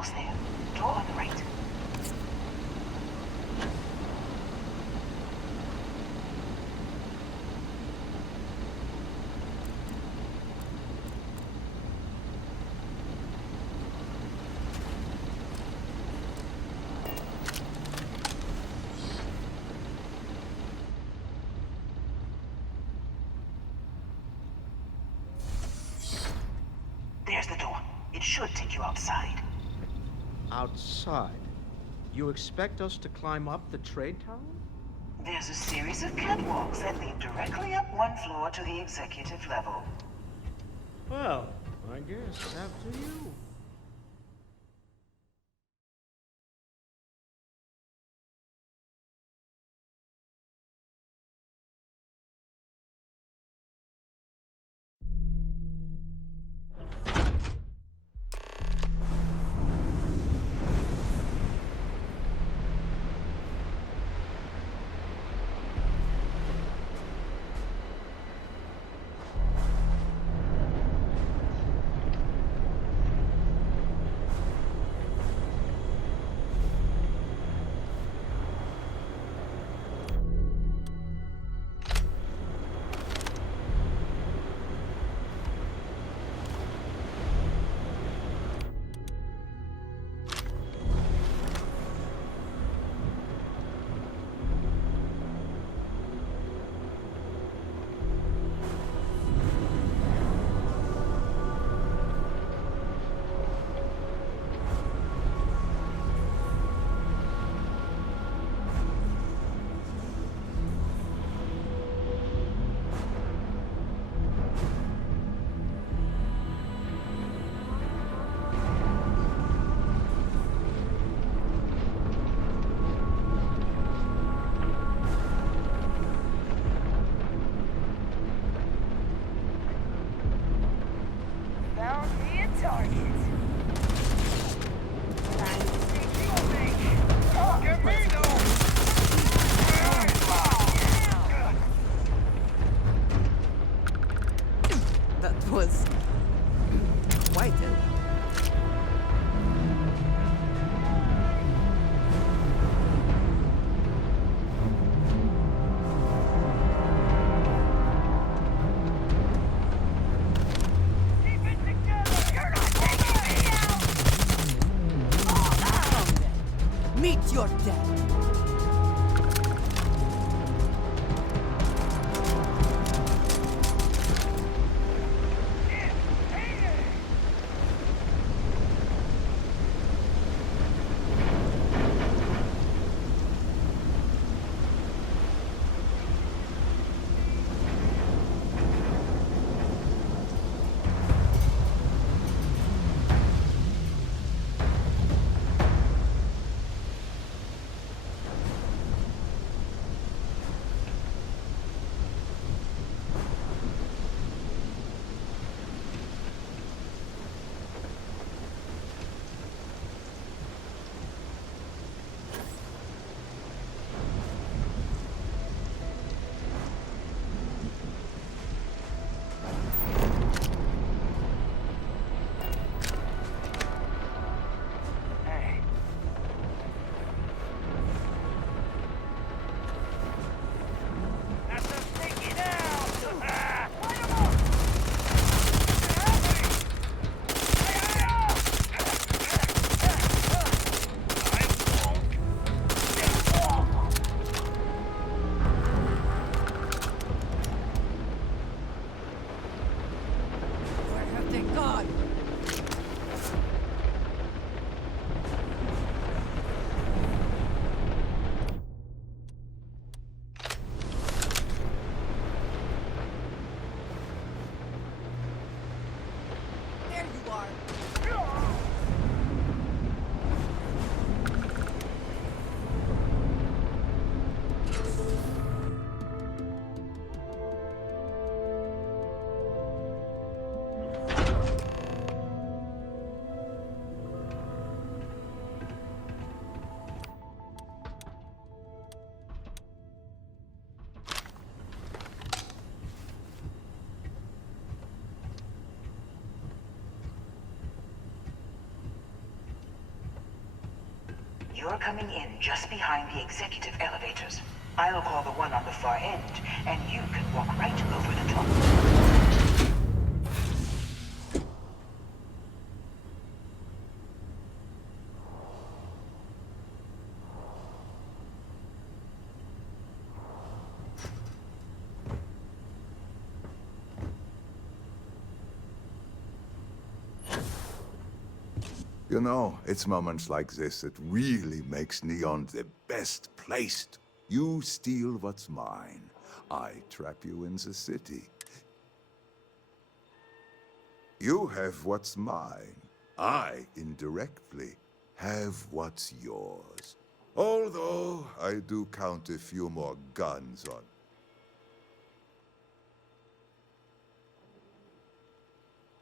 Almost there. Door on the right. There's the door. It should take you outside. Outside? You expect us to climb up the trade tower? There's a series of catwalks that lead directly up one floor to the executive level. Well, I guess after you. Found me a target. Time to see moving. Get me though. That was quite it. Meet your death. You're coming in just behind the executive elevators. I'll call the one on the far end, and you can walk right over the top. You know, it's moments like this that really makes Neon the best placed. You steal what's mine. I trap you in the city. You have what's mine. I, indirectly, have what's yours. Although, I do count a few more guns on.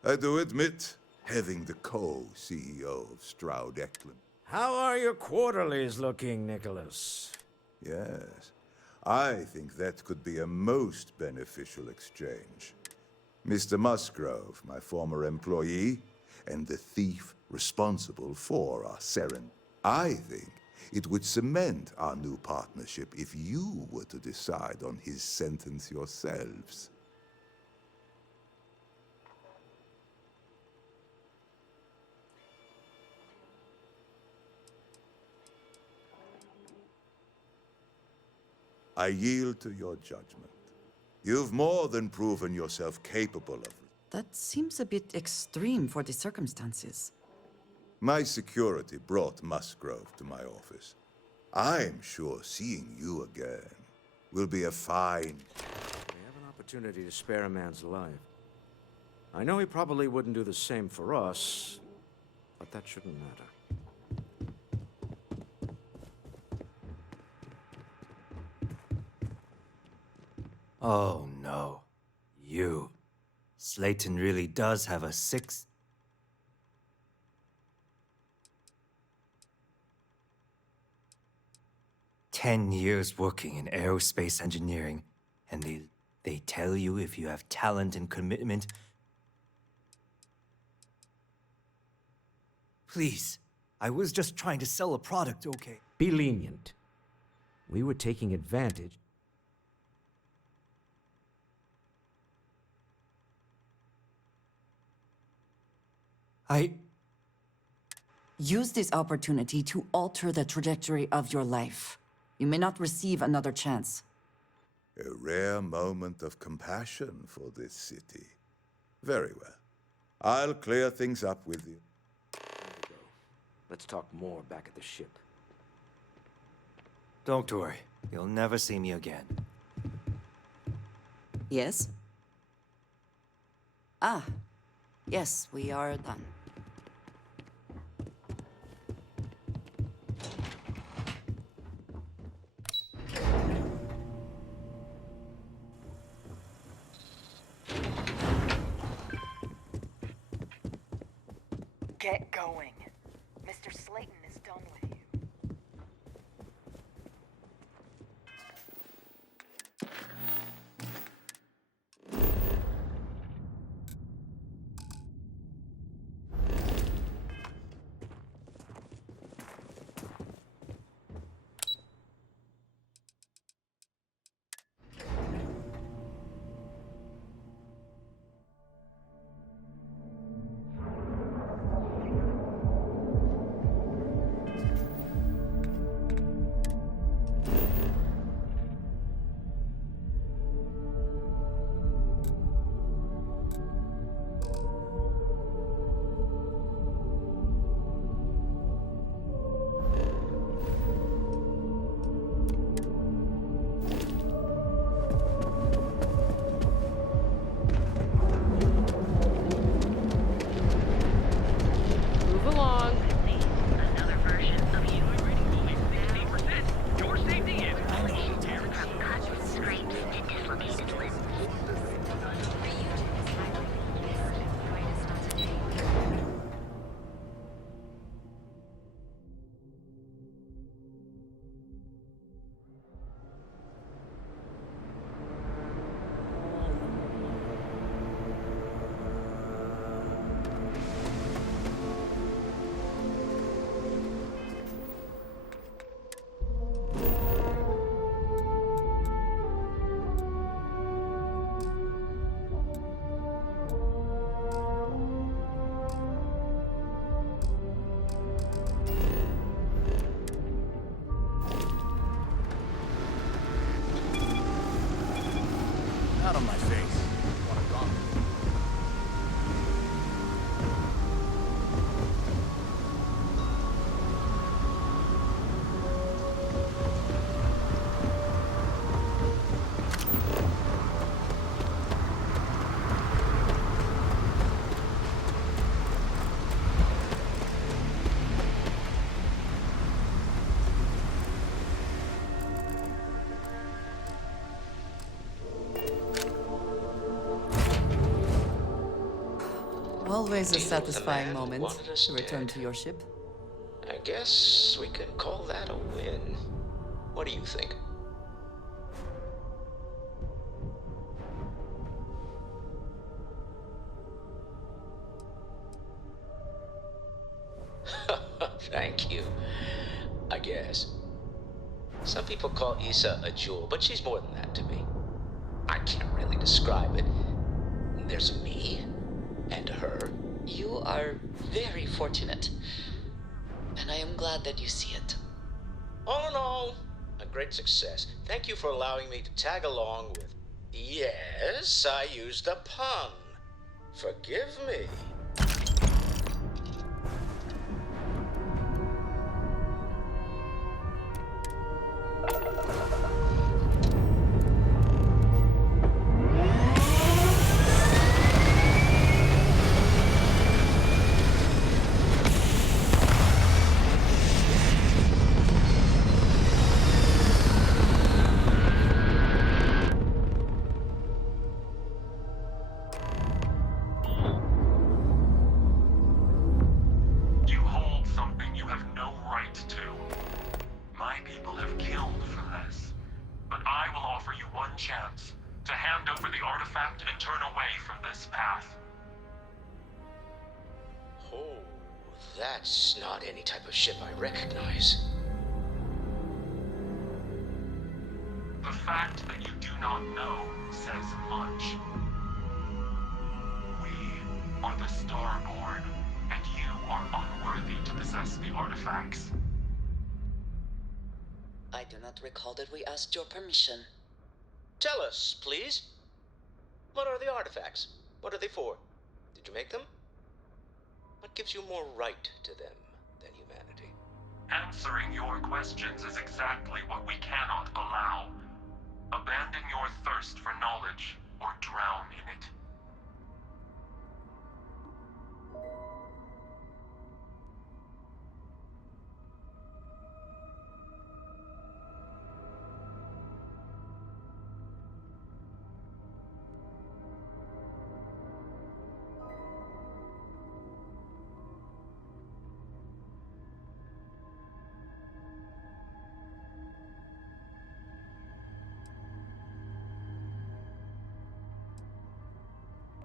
I do admit, having the co-CEO of Stroud Eklund. How are your quarterlies looking, Nicholas? Yes, I think that could be a most beneficial exchange. Mr. Musgrove, my former employee, and the thief responsible for our Seren. I think it would cement our new partnership if you were to decide on his sentence yourselves. I yield to your judgment. You've more than proven yourself capable of it. That seems a bit extreme for the circumstances. My security brought Musgrove to my office. I'm sure seeing you again will be a fine... We have an opportunity to spare a man's life. I know he probably wouldn't do the same for us, but that shouldn't matter. Oh no. You. Slayton really does have a 10 years working in aerospace engineering, and they tell you if you have talent and commitment. Please, I was just trying to sell a product, okay? Be lenient. We were taking advantage. Use this opportunity to alter the trajectory of your life. You may not receive another chance. A rare moment of compassion for this city. Very well. I'll clear things up with you. Let's talk more back at the ship. Don't worry. You'll never see me again. Yes? Ah. Yes, we are done. Get going. Mr. Slayton is done with you. Always a Deal with the satisfying man who moment wanted us to return dead. to your ship. I guess we can call that a win. What do you think? Thank you. I guess. Some people call Issa a jewel, but she's more than that to me. I can't really describe it. There's a me and a her. You are very fortunate. And I am glad that you see it. All in all, a great success. Thank you for allowing me to tag along with... Yes, I used a pun. Forgive me. You hold something you have no right to. My people have killed for this. But I will offer you one chance to hand over the artifact and turn away from this path. Oh, that's not any type of ship I recognize. The fact that you do not know says much. We are the Starborn, and you are unworthy to possess the artifacts. I do not recall that we asked your permission. Tell us, please. What are the artifacts? What are they for? Did you make them? What gives you more right to them than humanity? Answering your questions is exactly what we cannot allow. Abandon your thirst for knowledge, or drown in it.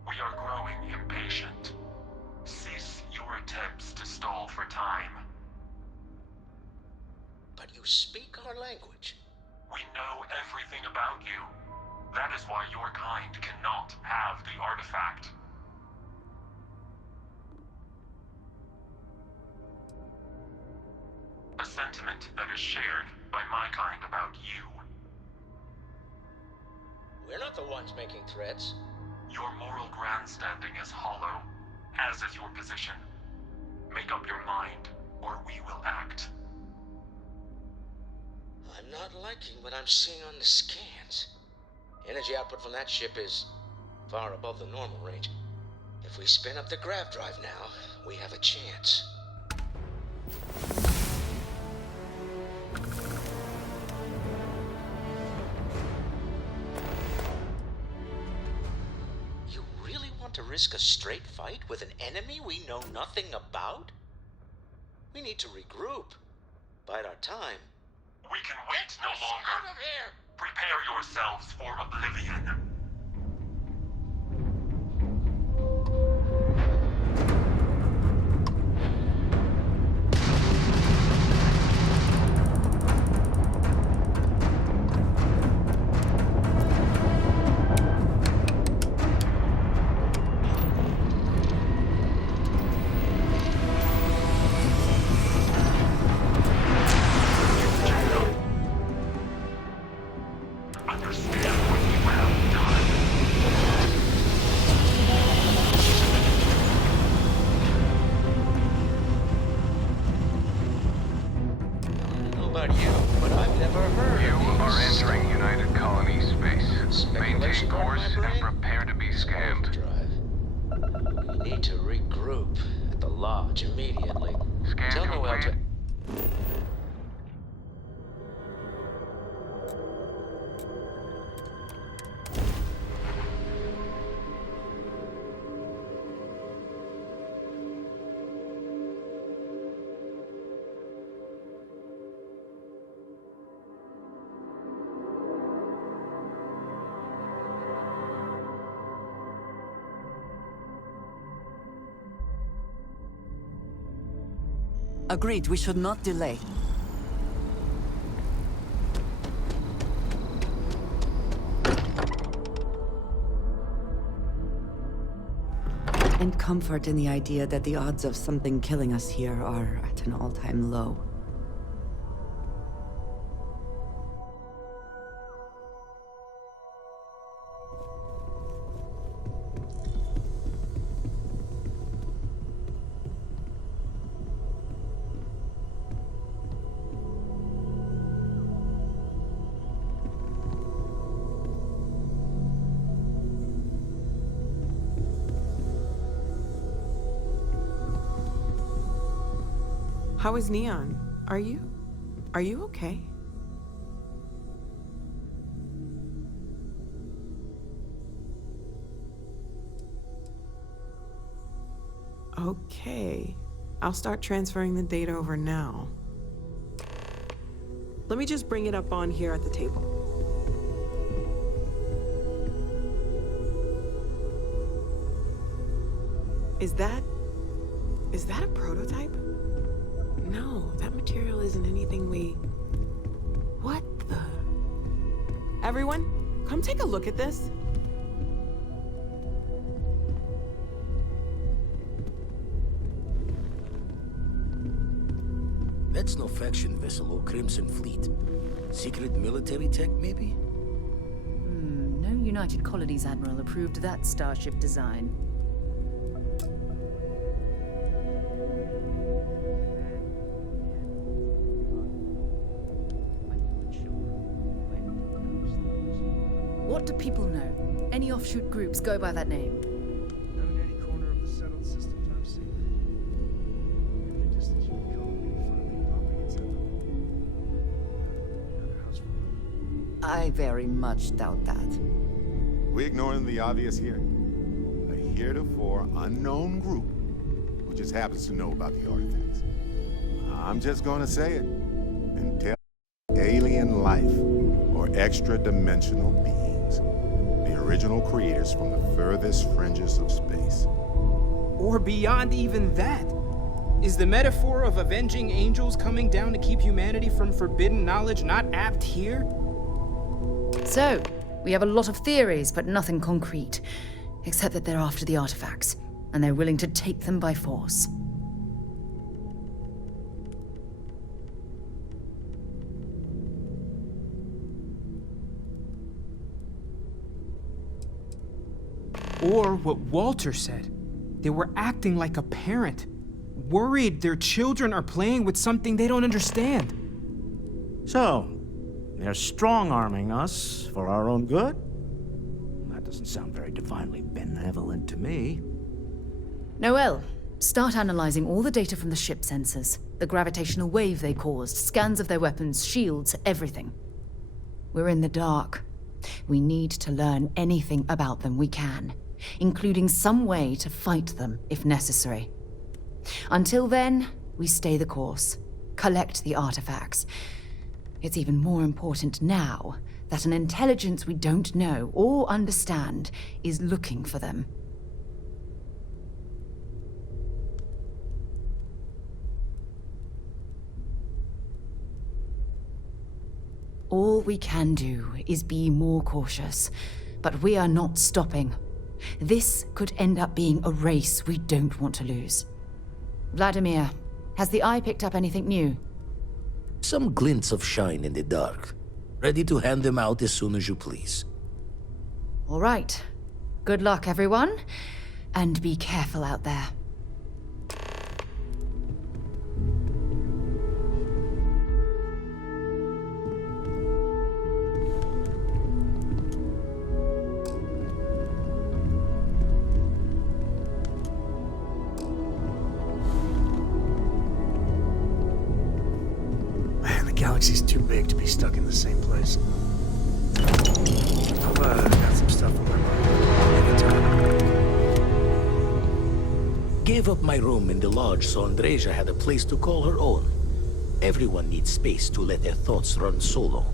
We are growing impatient. Cease your attempts to stall for time. But you speak our language. We know everything about you. That is why your kind cannot have the artifact. A sentiment that is shared by my kind about you. We're not the ones making threats. Your moral grandstanding is hollow, as is your position. Make up your mind, or we will act. I'm not liking what I'm seeing on the scans. Energy output from that ship is far above the normal range. If we spin up the grav drive now, we have a chance. You really want to risk a straight fight with an enemy we know nothing about? We need to regroup. Bide our time. We can wait no longer. Out of here! Prepare yourselves for oblivion. Understand what you have done. I don't know about you, but I've never heard You of are these. entering United Colony space. Maintain Speculation on course my brain? and prepare to be scanned. We need to regroup at the lodge immediately. Scan Tell Noel to... complete. Agreed, we should not delay. And comfort in the idea that the odds of something killing us here are at an all-time low. How is Neon? Are you okay? Okay. I'll start transferring the data over now. Let me just bring it up on here at the table. Is that a prototype? No, that material isn't anything we... What the... Everyone, come take a look at this. That's no faction vessel or Crimson Fleet. Secret military tech, maybe? No United Colonies Admiral approved that starship design. What do people know? Any offshoot groups go by that name? Not in any corner of the settled systems I've seen. In the distance you can call me finally popping its head up. Another house full. I very much doubt that. We ignoring the obvious here? A heretofore unknown group who just happens to know about the artifacts. I'm just gonna say it. Until alien life or extra-dimensional beings. The original creators from the furthest fringes of space. Or beyond even that. Is the metaphor of avenging angels coming down to keep humanity from forbidden knowledge not apt here? So, we have a lot of theories, but nothing concrete. Except that they're after the artifacts, and they're willing to take them by force. Or what Walter said. They were acting like a parent. Worried their children are playing with something they don't understand. So, they're strong-arming us for our own good? That doesn't sound very divinely benevolent to me. Noel, start analyzing all the data from the ship sensors. The gravitational wave they caused, scans of their weapons, shields, everything. We're in the dark. We need to learn anything about them we can, including some way to fight them if necessary. Until then, we stay the course, collect the artifacts. It's even more important now that an intelligence we don't know or understand is looking for them. All we can do is be more cautious, but we are not stopping. This could end up being a race we don't want to lose. Vladimir, has the Eye picked up anything new? Some glints of shine in the dark. Ready to hand them out as soon as you please. All right. Good luck, everyone. And be careful out there. Galaxy's too big to be stuck in the same place. I've got some stuff on my mind. Gave up my room in the lodge so Andreja had a place to call her own. Everyone needs space to let their thoughts run solo.